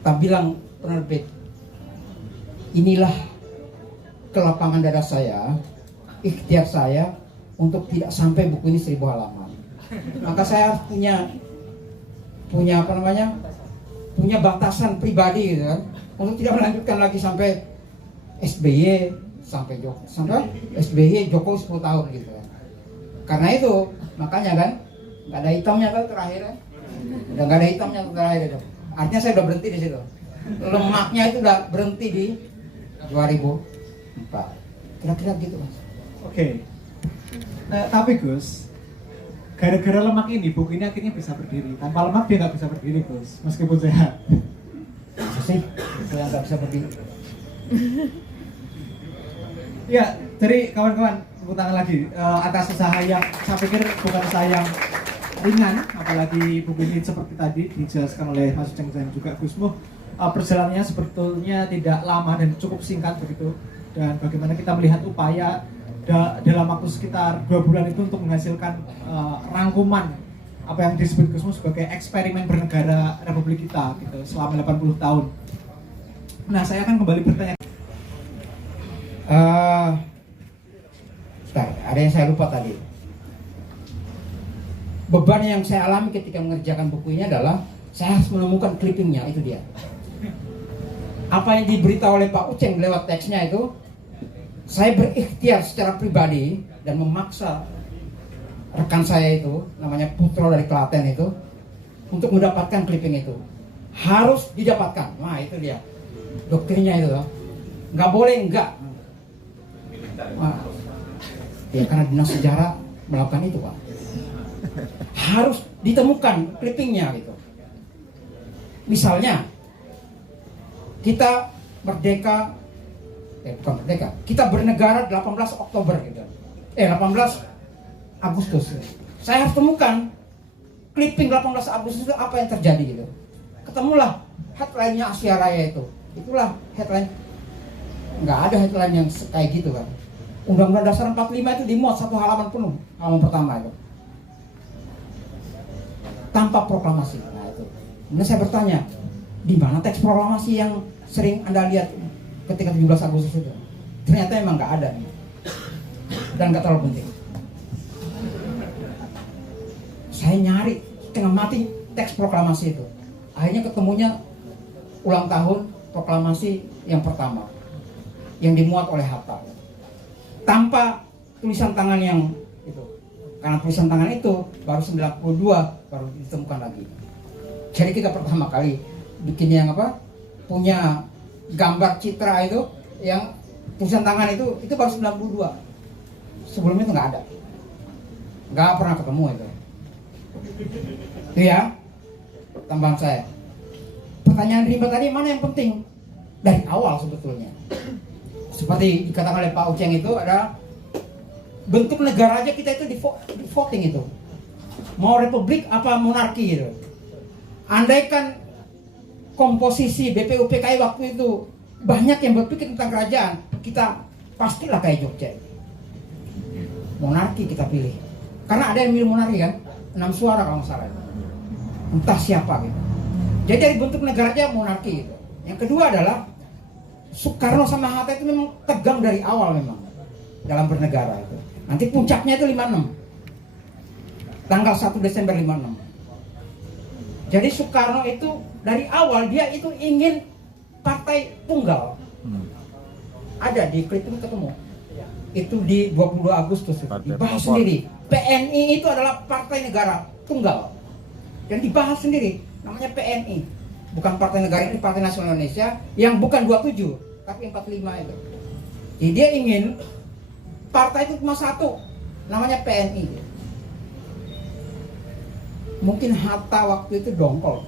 Tak bilang penerbit, inilah kelapangan dada saya, ikhtiar saya untuk tidak sampai buku ini 1000 halaman. Maka saya punya apa namanya, punya batasan pribadi gitu kan, untuk tidak melanjutkan lagi sampai SBY sampai SBY Jokowi 10 tahun gitu kan. Karena itu makanya kan nggak ada hitamnya kan terakhir kan, udah nggak ada hitamnya terakhir itu. Artinya saya udah berhenti di situ. Lemaknya itu udah berhenti di 2004. Kira-kira gitu mas. Oke. Tapi Gus, gara-gara lemak ini buku ini akhirnya bisa berdiri. Tanpa lemak dia nggak bisa berdiri Gus, meskipun sehat. Masa sih itu yang nggak bisa berdiri? Ya, jadi kawan-kawan tepuk tangan lagi atas usaha yang saya pikir bukan usaha yang ringan, apalagi buku ini seperti tadi dijelaskan oleh Mas Uceng dan juga Gusmu, perjalanannya sebetulnya tidak lama dan cukup singkat begitu. Dan bagaimana kita melihat upaya dalam waktu sekitar 2 bulan itu untuk menghasilkan rangkuman apa yang disebut Gusmu sebagai eksperimen bernegara Republik kita gitu selama 80 tahun. Nah, saya akan kembali bertanya. Ada yang saya lupa tadi. Beban yang saya alami ketika mengerjakan buku ini adalah saya harus menemukan clippingnya, itu dia. Apa yang diberitahu oleh Pak Uceng lewat teksnya itu, saya berikhtiar secara pribadi dan memaksa rekan saya itu, namanya Putro dari Klaten itu, untuk mendapatkan clipping itu. Harus didapatkan. Nah itu dia doktrinnya itu, nggak boleh enggak. Nah, ya karena dinas sejarah melakukan itu Pak. Harus ditemukan clippingnya gitu. Misalnya kita merdeka, bukan merdeka, kita bernegara 18 Oktober gitu. 18 Agustus. Saya harus temukan clipping 18 Agustus itu apa yang terjadi gitu. Ketemulah headline-nya Asia Raya itu. Itulah headline. Nggak ada headline yang kayak gitu kan. Undang-Undang Dasar 45 itu dimuat 1 halaman penuh, halaman pertama itu. Tanpa proklamasi. Nah itu. Kemudian saya bertanya, di mana teks proklamasi yang sering Anda lihat ketika 17 Agustus itu? Ternyata emang nggak ada. Dan nggak terlalu penting. Saya nyari setengah mati teks proklamasi itu. Akhirnya ketemunya ulang tahun proklamasi yang pertama yang dimuat oleh Hatta. Tanpa tulisan tangan yang itu. Karena tulisan tangan itu baru 92 baru ditemukan lagi. Jadi kita pertama kali bikin yang apa? Punya gambar citra itu yang tulisan tangan itu baru 92. Sebelumnya itu nggak ada. Nggak pernah ketemu itu. Itu ya tambahan saya. Pertanyaan Rimba tadi mana yang penting? Dari awal sebetulnya. Seperti dikatakan oleh Pak Uceng itu ada bentuk negara aja kita itu di voting itu. Mau republik apa monarki gitu. Andaikan komposisi BPUPKI waktu itu banyak yang berpikir tentang kerajaan, kita pastilah kayak Jogja. Monarki kita pilih. Karena ada yang milih monarki kan, 6 suara kalau nggak salah. Entah siapa gitu. Jadi dari bentuk negara aja monarki gitu. Yang kedua adalah Soekarno sama Hatta itu memang tegang dari awal memang dalam bernegara itu. Nanti puncaknya itu 56. Tanggal 1 Desember 56. Jadi Soekarno itu dari awal dia itu ingin partai tunggal. Ada di clipping ketemu. Itu di 22 Agustus itu. Dibahas sendiri. PNI itu adalah partai negara tunggal. Dan dibahas sendiri. Namanya PNI. Bukan Partai Negara ini, Partai Nasional Indonesia yang bukan 27, tapi 45 itu. Jadi dia ingin partai itu cuma satu, namanya PNI. Mungkin Hatta waktu itu dongkol,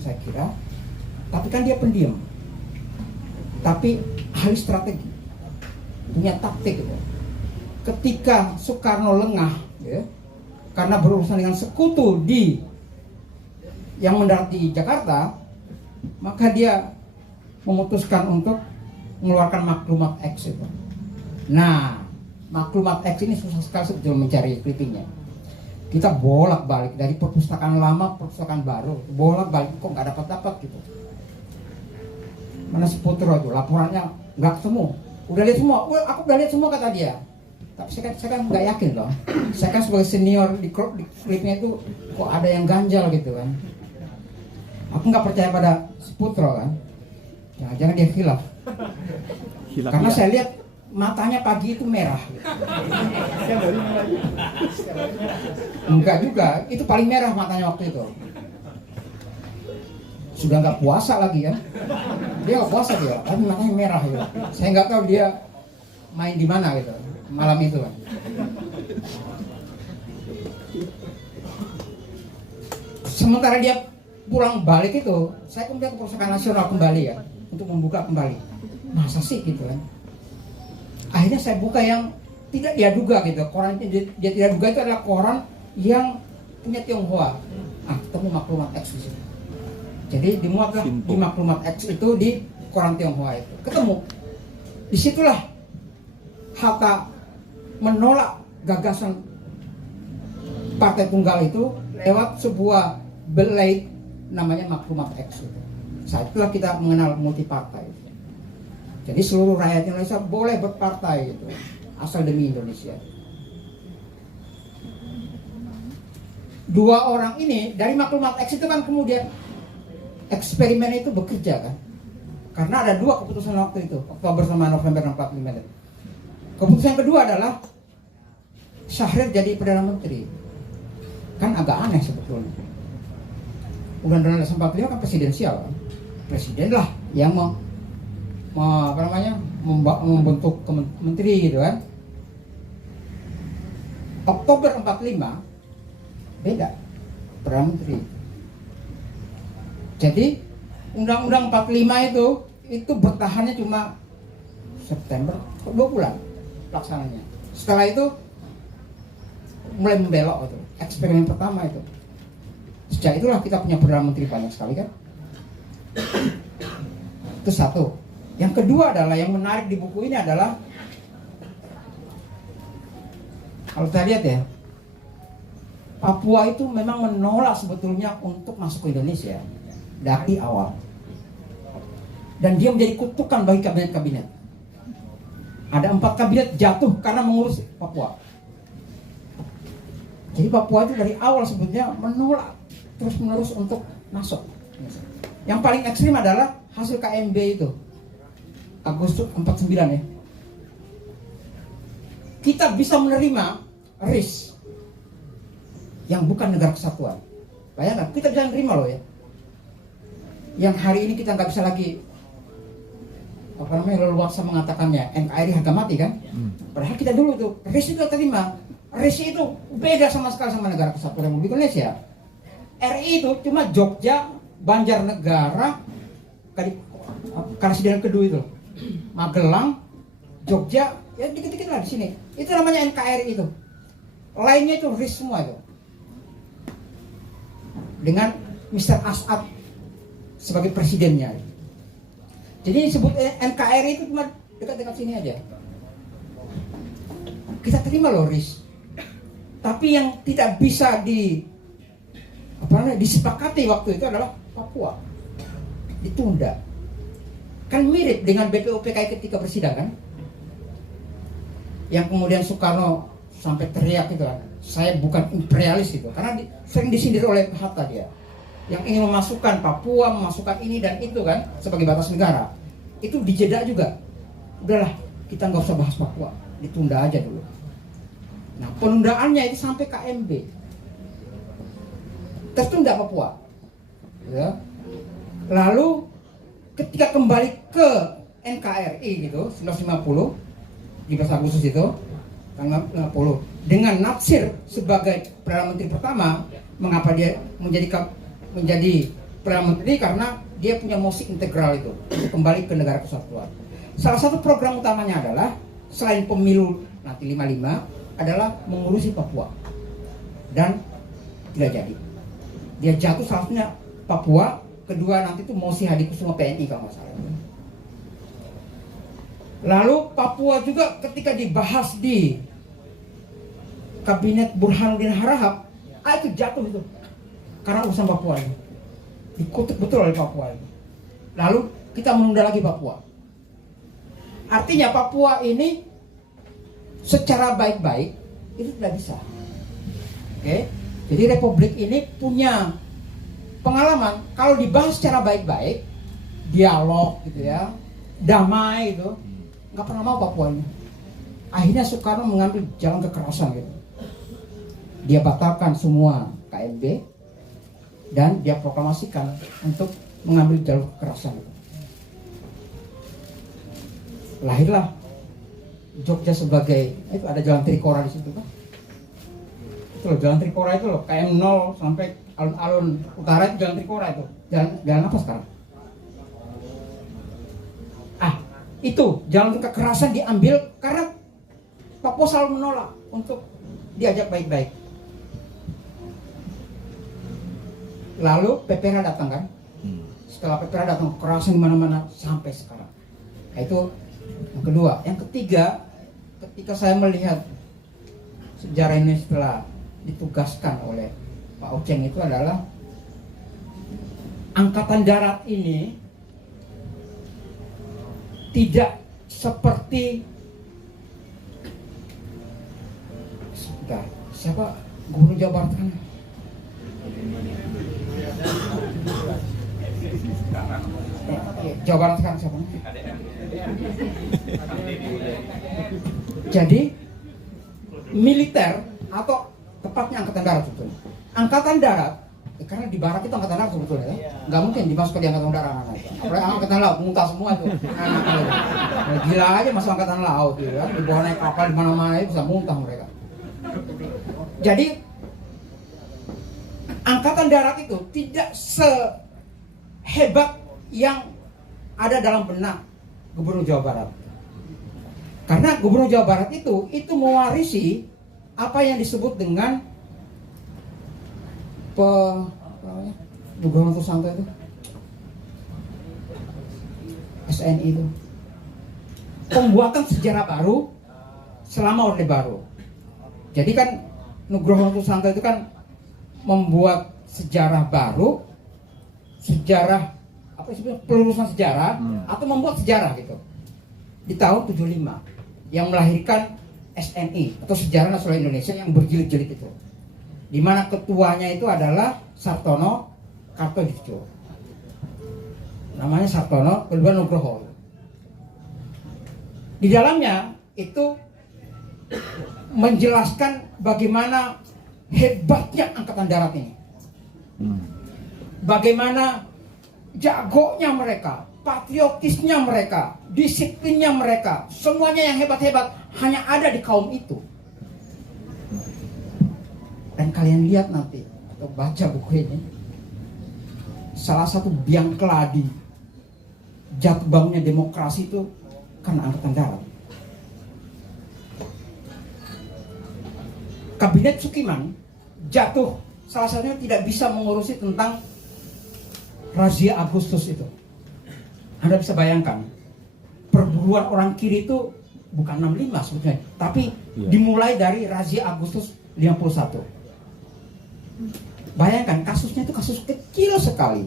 saya kira. Tapi kan dia pendiam. Tapi ahli strategi, punya taktik gitu. Ketika Soekarno lengah, ya, karena berurusan dengan sekutu yang mendarat di Jakarta, maka dia memutuskan untuk mengeluarkan maklumat X itu. Nah, maklumat X ini susah sekali sebetulnya mencari clippingnya. Kita bolak-balik dari perpustakaan lama, perpustakaan baru, bolak-balik kok nggak dapat gitu. Mana si Putro itu laporannya nggak ketemu. Udah lihat semua, aku udah lihat semua kata dia. Tapi saya kan nggak yakin loh. Saya kan sebagai senior di klipnya itu kok ada yang ganjal gitu kan. Aku nggak percaya pada si Putro kan. Jangan-jangan dia khilaf. Karena saya lihat matanya pagi itu merah. Enggak juga, itu paling merah matanya waktu itu. Sudah nggak puasa lagi kan? Dia nggak puasa dia, tapi matanya merah ya. Saya nggak tahu dia main di mana gitu malam itu kan. Sementara dia pulang balik itu, saya kemudian ke Perpustakaan Nasional kembali ya, untuk membuka kembali. Masa sih gitu kan? Akhirnya saya buka yang tidak dia duga gitu. Koran dia tidak duga itu adalah koran yang punya Tionghoa. Ketemu maklumat X di sini. Jadi dimuatlah di maklumat X itu di koran Tionghoa itu. Ketemu. Disitulah Hatta menolak gagasan Partai Tunggal itu lewat sebuah belait namanya maklumat X itu. Saat itulah kita mengenal multipartai. Jadi seluruh rakyat Indonesia boleh berpartai gitu, asal demi Indonesia. Dua orang ini dari maklumat X itu kan kemudian eksperimen itu bekerja kan. Karena ada dua keputusan waktu itu, Oktober sama November 45. Keputusan yang kedua adalah Syahrir jadi Perdana Menteri. Kan agak aneh sebetulnya. Undang-Undang 45 kan presidensial kan. Presiden lah yang membentuk menteri gitu kan. Oktober 45 beda Perdana Menteri. Jadi Undang-Undang 45 itu bertahannya cuma September 2 bulan pelaksananya. Setelah itu mulai membelok itu. Eksperimen pertama itu. Sejak itulah kita punya Perdana Menteri banyak sekali kan. Itu satu. Yang kedua adalah yang menarik di buku ini adalah kalau kita lihat ya, Papua itu memang menolak sebetulnya untuk masuk ke Indonesia dari awal. Dan dia menjadi kutukan bagi kabinet-kabinet. Ada 4 kabinet jatuh karena mengurus Papua. Jadi Papua itu dari awal sebetulnya menolak terus-menerus untuk masuk. Yang paling ekstrim adalah hasil KMB itu. Agustus 49 ya. Kita bisa menerima RIS yang bukan negara kesatuan. Bayangkan, kita bisa menerima loh ya. Yang hari ini kita nggak bisa lagi leluasa mengatakannya NKRI harga mati kan. Padahal kita dulu tuh RIS itu terima. RIS itu beda sama sekali sama negara kesatuan Republik Indonesia. RI itu cuma Jogja, Banjarnegara, Karasidenan Kedua itu, Magelang, Jogja, ya dikit-dikit lah di sini. Itu namanya NKRI itu. Lainnya itu RIS semua itu. Dengan Mr. As'ad sebagai presidennya. Jadi disebut NKRI itu cuma dekat-dekat sini aja. Kita terima loh RIS. Tapi yang tidak bisa disepakati waktu itu adalah Papua. Ditunda. Kan mirip dengan BPUPKI ketika persidangan. Yang kemudian Soekarno sampai teriak itu kan, saya bukan imperialis gitu. Karena sering disindir oleh Hatta dia. Yang ingin memasukkan Papua, memasukkan ini dan itu kan sebagai batas negara. Itu dijeda juga. Udahlah, kita nggak usah bahas Papua, ditunda aja dulu. Nah, penundaannya itu sampai KMB. Tertunda Papua. Ya. Lalu ketika kembali ke NKRI gitu, 1950, 17 Agustus itu, tanggal 50, dengan Natsir sebagai Perdana Menteri pertama. Mengapa dia menjadi Perdana Menteri? Karena dia punya mosi integral itu untuk kembali ke negara kesatuan. Salah satu program utamanya adalah selain pemilu nanti 55 adalah mengurusi Papua. dan tidak jadi. Dia jatuh salah satunya Papua, kedua nanti itu Mosi Hadikusuma PNI kalau nggak salah. Lalu Papua juga ketika dibahas di kabinet Burhanuddin Harahap, itu jatuh itu karena urusan Papua ini dikutuk betul oleh Papua ini. Lalu kita menunda lagi Papua. Artinya Papua ini secara baik-baik itu tidak bisa. Oke, jadi Republik ini punya pengalaman kalau dibahas secara baik-baik, dialog gitu ya, damai gitu, nggak pernah mau Papua ini. Akhirnya Soekarno mengambil jalan kekerasan gitu. Dia batalkan semua KMB dan dia proklamasikan untuk mengambil jalur kekerasan gitu. Lahirlah Jogja sebagai, itu ada jalan Trikora di situ kan. Itu loh, jalan Trikora itu loh, KM 0 sampai alun-alun utara itu jalan Trikora itu. Jalan apa sekarang? Itu jalan kekerasan diambil karena Papua selalu menolak untuk diajak baik-baik. Lalu PPRA datang kan? Setelah PPRA datang, kekerasan di mana-mana sampai sekarang. Nah, itu yang kedua. Yang ketiga, ketika saya melihat sejarah ini setelah ditugaskan oleh Pak Oceng itu adalah Angkatan Darat ini tidak seperti siapa Gubernur Jawa Barat kan? Jawa Barat sekarang siapa? Jadi militer atau tepatnya Angkatan Darat sebetulnya. Angkatan Darat karena di barat itu Angkatan Darat sebetulnya ya. Nggak mungkin dimasukkan di Angkatan Darat apalagi Angkatan Laut muntah semua itu anak-anak gila aja masuk Angkatan Laut gitu kan, dibawa naik kapal di mana-mana itu bisa muntah mereka. Jadi Angkatan Darat itu tidak sehebat yang ada dalam benak Gubernur Jawa Barat. Karena Gubernur Jawa Barat itu mewarisi apa yang disebut dengan Nugroho Susanto itu SNI itu pembuatan sejarah baru selama Orde Baru. Jadi kan Nugroho Susanto itu kan membuat sejarah baru, sejarah apa istilahnya pelurusan sejarah atau membuat sejarah gitu di tahun 75 yang melahirkan SNI atau Sejarah Nasional Indonesia yang berjilid-jilid itu, di mana ketuanya itu adalah Sartono Kartodipjo, namanya Sartono, kedua Nugroho. Di dalamnya itu menjelaskan bagaimana hebatnya Angkatan Darat ini, bagaimana jagonya mereka, patriotisnya mereka, disiplinnya mereka, semuanya yang hebat-hebat hanya ada di kaum itu. Dan kalian lihat nanti atau baca buku ini, salah satu biang keladi jatuh bangunnya demokrasi itu karena Angkatan Darat. Kabinet Sukiman jatuh salah satunya tidak bisa mengurusi tentang razia Agustus itu. Anda bisa bayangkan, perburuan orang kiri itu bukan 65 sebetulnya, tapi dimulai dari razia Agustus 51. Bayangkan kasusnya itu kasus kecil sekali,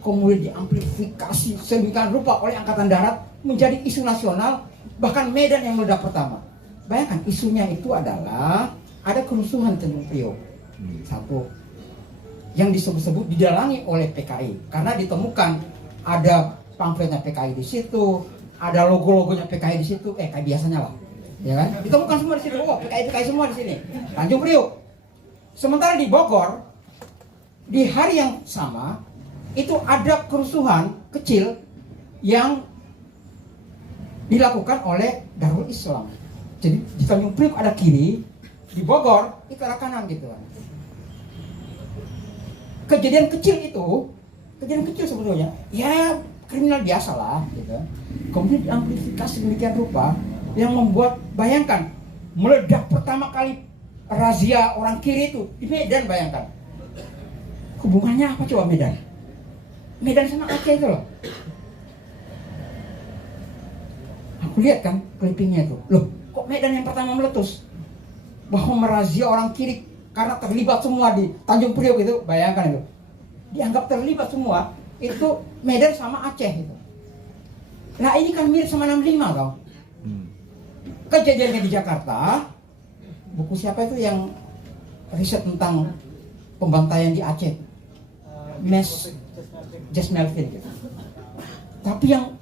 kemudian diamplifikasi sedemikian rupa oleh Angkatan Darat menjadi isu nasional, bahkan Medan yang meledak pertama. Bayangkan isunya itu adalah ada kerusuhan Tanjung Priok satu yang disebut-sebut didalangi oleh PKI karena ditemukan ada pamfletnya PKI di situ, ada logo-logonya PKI di situ, kayak biasanya lah, ya kan? Ditemukan semua di situ, oh PKI semua di sini, Tanjung Priok. Sementara di Bogor, di hari yang sama itu ada kerusuhan kecil yang dilakukan oleh Darul Islam. Jadi di Tanjung Priok ada kiri, di Bogor itu ada kanan gitu kan. Kejadian kecil sebetulnya, ya kriminal biasa lah gitu. Kemudian diamplifikasi demikian rupa yang membuat, bayangkan, meledak pertama kali razia orang kiri itu di Medan, bayangkan. Hubungannya apa coba Medan? Medan sama Aceh itu loh. Aku lihat kan clippingnya itu. Loh, kok Medan yang pertama meletus? Bahwa merazia orang kiri karena terlibat semua di Tanjung Priok itu, bayangkan itu. Dianggap terlibat semua, itu Medan sama Aceh itu. Nah ini kan mirip sama 65 tau. Kejadiannya di Jakarta, buku siapa itu yang riset tentang pembantaian di Aceh? Jess Melvin gitu. Tapi yang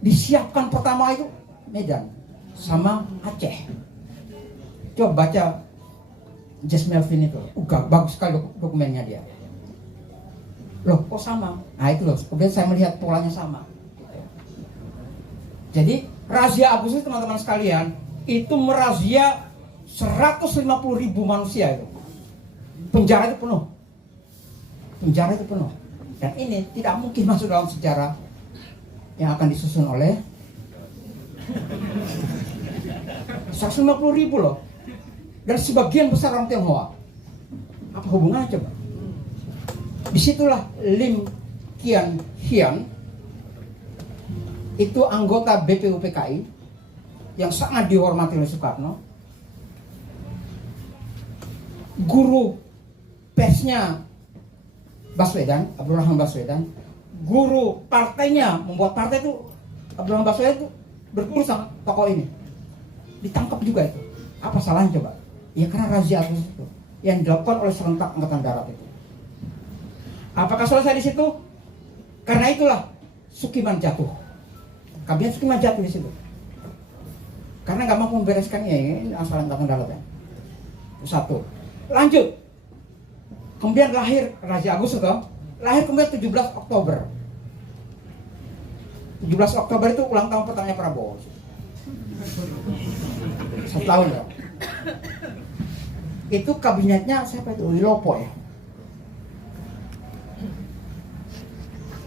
disiapkan pertama itu Medan sama Aceh. Coba baca Jess Melvin itu, bagus sekali dokumennya dia. Loh kok sama? Nah itu loh, kemudian saya melihat polanya sama. Jadi razia Agustus teman-teman sekalian itu merazia 150.000 manusia itu. Penjara itu penuh. Penjara itu penuh. Dan ini tidak mungkin masuk dalam sejarah yang akan disusun oleh 150.000 loh. Dan sebagian besar orang Tionghoa. Apa hubungannya coba? Disitulah Lim Kian Hian, itu anggota BPUPKI yang sangat dihormati oleh Soekarno, guru persnya Baswedan, Abdul Rahman Baswedan, guru partainya, membuat partai itu Abdul Rahman Baswedan itu berguru sama tokoh ini. Ditangkap juga itu. Apa salahnya coba? Ya karena razia itu yang dilakukan oleh serentak Angkatan Darat itu. Apakah selesai di situ? Karena itulah Sukiman jatuh. Kabinet Sukiman jatuh di situ. Karena nggak mampu membereskan ini asal Angkatan Darat ya. Satu. Lanjut. Kemudian lahir Raja Agus itu. Lahir kemudian 17 Oktober. 17 Oktober itu ulang tahun pertamanya Prabowo. 1 tahun ya. Itu kabinetnya siapa itu? Wilopo ya.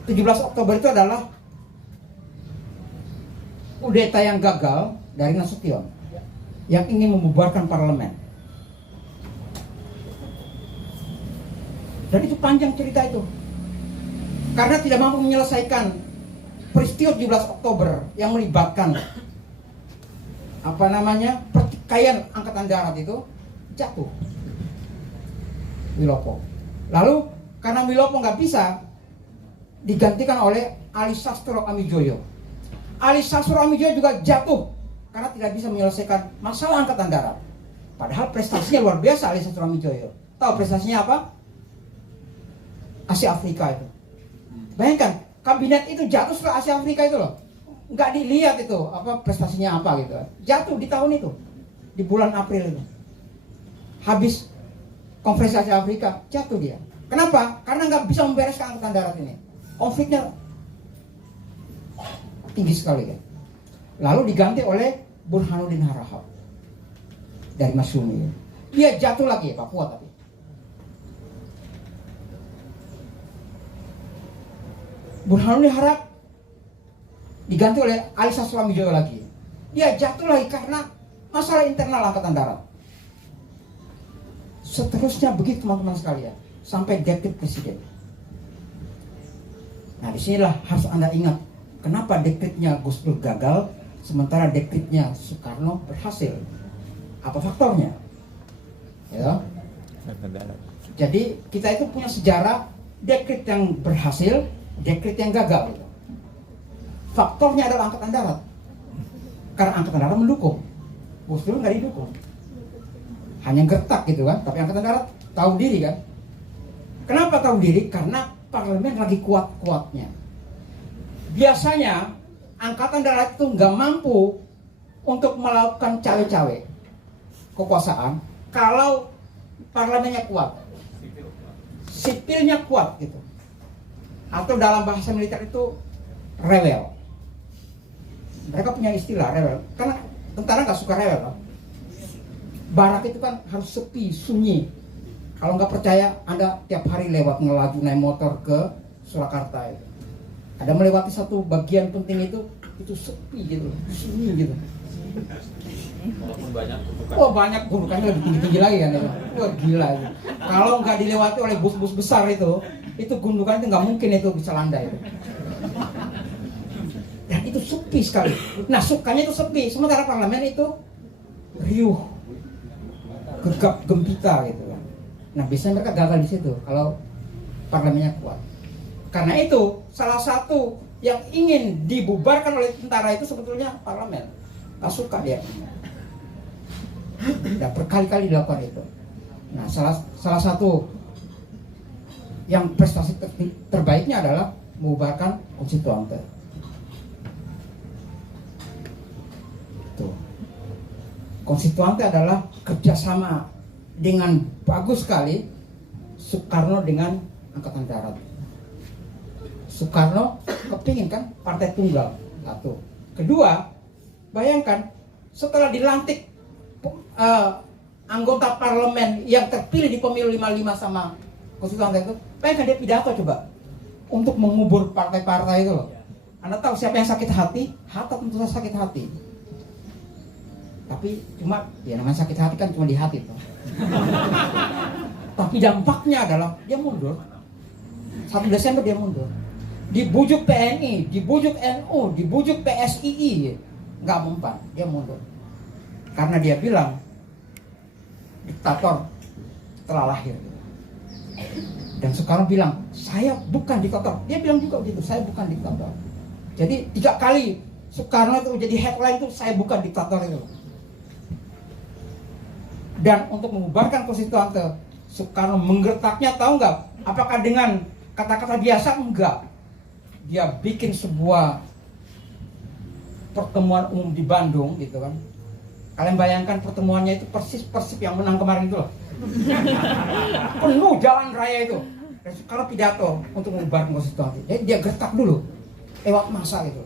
17 Oktober itu adalah kudeta yang gagal dari Nasution yang ingin membubarkan parlemen. Dan itu panjang cerita itu. Karena tidak mampu menyelesaikan peristiwa 17 Oktober yang melibatkan pertikaian Angkatan Darat itu, jatuh Wilopo. Lalu karena Wilopo nggak bisa, digantikan oleh Ali Sastro Amijoyo. Ali Sastro Amijoyo juga jatuh karena tidak bisa menyelesaikan masalah Angkatan Darat. Padahal prestasinya luar biasa Ali Sastro Amijoyo. Tahu prestasinya apa? Asia Afrika itu. Bayangkan, kabinet itu jatuh setelah Asia Afrika itu loh. Nggak dilihat itu apa prestasinya apa gitu. Jatuh di tahun itu, di bulan April itu. Habis konferensi Asia Afrika, jatuh dia. Kenapa? Karena nggak bisa membereskan Angkatan Darat ini. Konfliknya tinggi sekali kan. Lalu diganti oleh Burhanuddin Harahap dari Masyumi. Dia jatuh lagi Papua tapi. Burhanuddin Harahap diganti oleh Ali Sastro Amijoyo lagi. Dia jatuh lagi karena masalah internal Angkatan Darat. Seterusnya begitu teman-teman sekalian sampai dekret presiden. Nah disinilah harus Anda ingat kenapa dekretnya Gus Dur gagal sementara dekretnya Soekarno berhasil. Apa faktornya? Ya. Jadi kita itu punya sejarah dekret yang berhasil, dekret yang gagal. Faktornya adalah Angkatan Darat. Karena Angkatan Darat mendukung. Gus Dur nggak didukung. Hanya gertak gitu kan. Tapi Angkatan Darat tahu diri kan. Kenapa tahu diri? Karena parlemen lagi kuat-kuatnya. Biasanya Angkatan Darat itu nggak mampu untuk melakukan cawe-cawe kekuasaan kalau parlemennya kuat, sipilnya kuat gitu. Atau dalam bahasa militer itu rewel. Mereka punya istilah rewel. Karena tentara nggak suka rewel. Loh. Barak itu kan harus sepi, sunyi. Kalau nggak percaya, Anda tiap hari lewat ngelaju naik motor ke Surakarta itu. Ada melewati satu bagian penting itu sepi gitu, sunyi gitu. Oh banyak gundukannya lebih tinggi-tinggi lagi kan itu. Wah gila itu. Kalau nggak dilewati oleh bus-bus besar itu gundukan itu nggak mungkin itu bisa landai itu. Dan itu sepi sekali. Nah sukanya itu sepi, sementara parlemen itu riuh, gegap gempita gitu kan. Nah biasanya mereka gagal di situ kalau parlemennya kuat. Karena itu salah satu yang ingin dibubarkan oleh tentara itu sebetulnya parlemen. Tak suka dia. Dan berkali-kali dilakukan itu. Nah, salah satu yang prestasi terbaiknya adalah mengubarkan konstituante. Tuh. Konstituante adalah kerjasama dengan bagus sekali Soekarno dengan Angkatan Darat. Soekarno kepingin kan partai tunggal. Satu. Kedua, bayangkan setelah dilantik anggota parlemen yang terpilih di pemilu 55 sama konstituante itu, pengen dia pidato coba untuk mengubur partai-partai itu loh. Anda tahu siapa yang sakit hati? Hatta tentu saja sakit hati. Tapi cuma ya namanya sakit hati kan cuma di hati tuh. Tapi dampaknya adalah dia mundur. 1 Desember dia mundur. Dibujuk PNI, dibujuk NU, dibujuk PSII, nggak mempan, dia mundur. Karena dia bilang diktator telah lahir. Dan Soekarno bilang, saya bukan diktator. Dia bilang juga begitu, saya bukan diktator. Jadi 3 kali Soekarno itu jadi headline itu, saya bukan diktator itu. Dan untuk mengubarkan konstituante, Soekarno menggertaknya tahu nggak? Apakah dengan kata-kata biasa? Enggak. Dia bikin sebuah pertemuan umum di Bandung gitu kan. Kalian bayangkan pertemuannya itu persis Persib yang menang kemarin itu loh. Penuh jalan raya itu. Dan Soekarno pidato untuk mengubarkan konstituante. Jadi dia gertak dulu lewat massa gitu.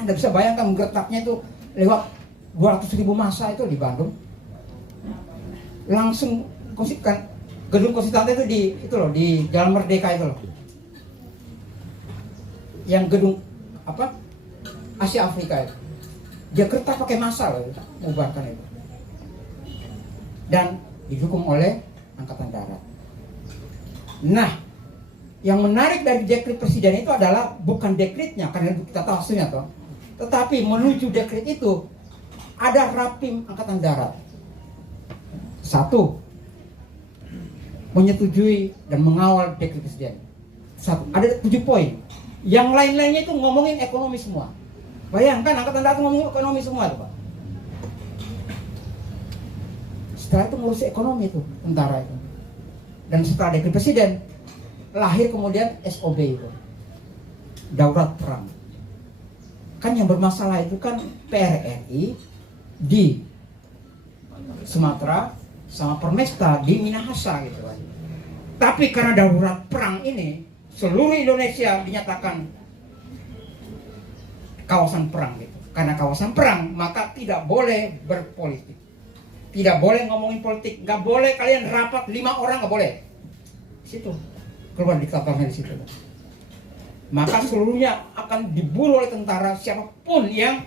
Anda bisa bayangkan menggertaknya itu lewat 200.000 massa itu di Bandung. Langsung gedung konstituante itu di Jalan Merdeka itu loh. Yang gedung Asia Afrika itu. Dia gertak pakai massa loh, mengubarkan itu. Dan didukung oleh Angkatan Darat. Nah, yang menarik dari dekret presiden itu adalah bukan dekretnya, karena kita tahu hasilnya toh. Tetapi menuju dekret itu ada Rapim Angkatan Darat. 1, menyetujui dan mengawal dekret presiden. 1, ada 7 poin. Yang lain-lainnya itu ngomongin ekonomi semua. Bayangkan Angkatan Darat ngomongin ekonomi semua itu Pak. Setelah itu ngurusi ekonomi itu tentara itu. Dan setelah dekret presiden lahir kemudian SOB itu, daurat perang. Kan yang bermasalah itu kan PRRI di Sumatera sama Permesta di Minahasa gitu kan. Tapi karena darurat perang ini seluruh Indonesia dinyatakan kawasan perang gitu. Karena kawasan perang maka tidak boleh berpolitik. Tidak boleh ngomongin politik, nggak boleh kalian rapat 5 orang, nggak boleh. Di situ keluar diktatornya di situ. Maka seluruhnya akan diburu oleh tentara siapapun yang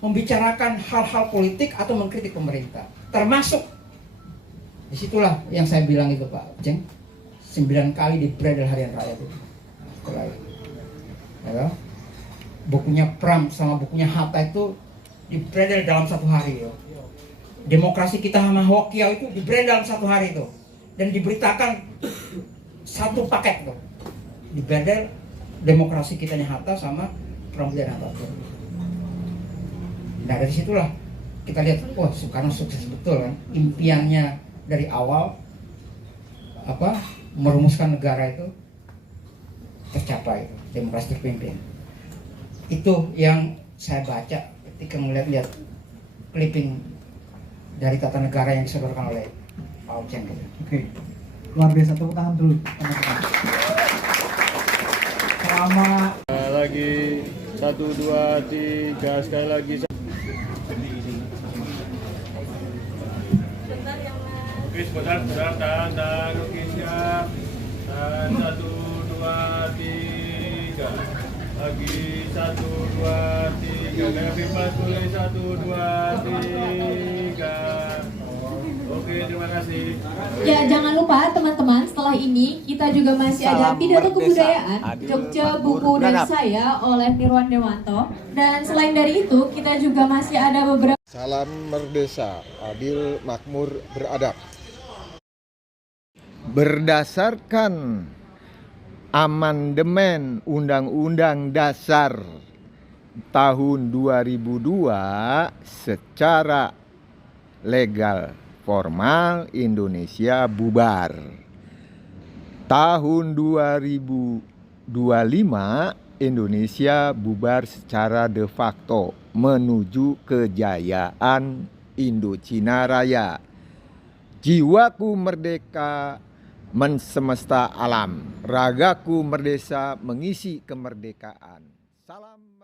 membicarakan hal-hal politik atau mengkritik pemerintah. Termasuk disitulah yang saya bilang itu Pak Ceng, 9 kali di bredel harian rakyat itu. Ya, bukunya Pram sama bukunya Hatta itu di bredel dalam 1 hari ya. Demokrasi kita sama Hokia itu di brand dalam 1 hari itu, dan diberitakan 1 paket tuh di brand demokrasi kitanya Hatta sama Pramudian Hatta tuh. Nah dari situlah kita lihat, wah Soekarno sukses betul kan, impiannya dari awal merumuskan negara itu tercapai, demokrasi terpimpin. Itu yang saya baca ketika melihat clipping dari tata negara yang disodorkan oleh Pak Oceng. Oke, luar biasa, tepuk tangan dulu teman-teman. Selama lagi 1, 2, 3 sekali lagi. Oke, sebentar, tahan, oke siap. Tahan 1, 2, 3. Lagi 1, 2, 3. Kayak bebas boleh 1, 2, 3. terima kasih. Ya, jangan lupa teman-teman, setelah ini kita juga masih ada Salam pidato Merdesa, kebudayaan adil, Jogja makmur, Buku dan beradab. Saya oleh Nirwan Dewanto. Dan selain dari itu, kita juga masih ada beberapa Salam Merdesa, adil, makmur, beradab. Berdasarkan amandemen Undang-Undang Dasar tahun 2002 secara legal formal Indonesia bubar. Tahun 2025 Indonesia bubar secara de facto menuju kejayaan Indochina Raya. Jiwaku merdeka mensemesta alam, ragaku merdesa mengisi kemerdekaan. Salam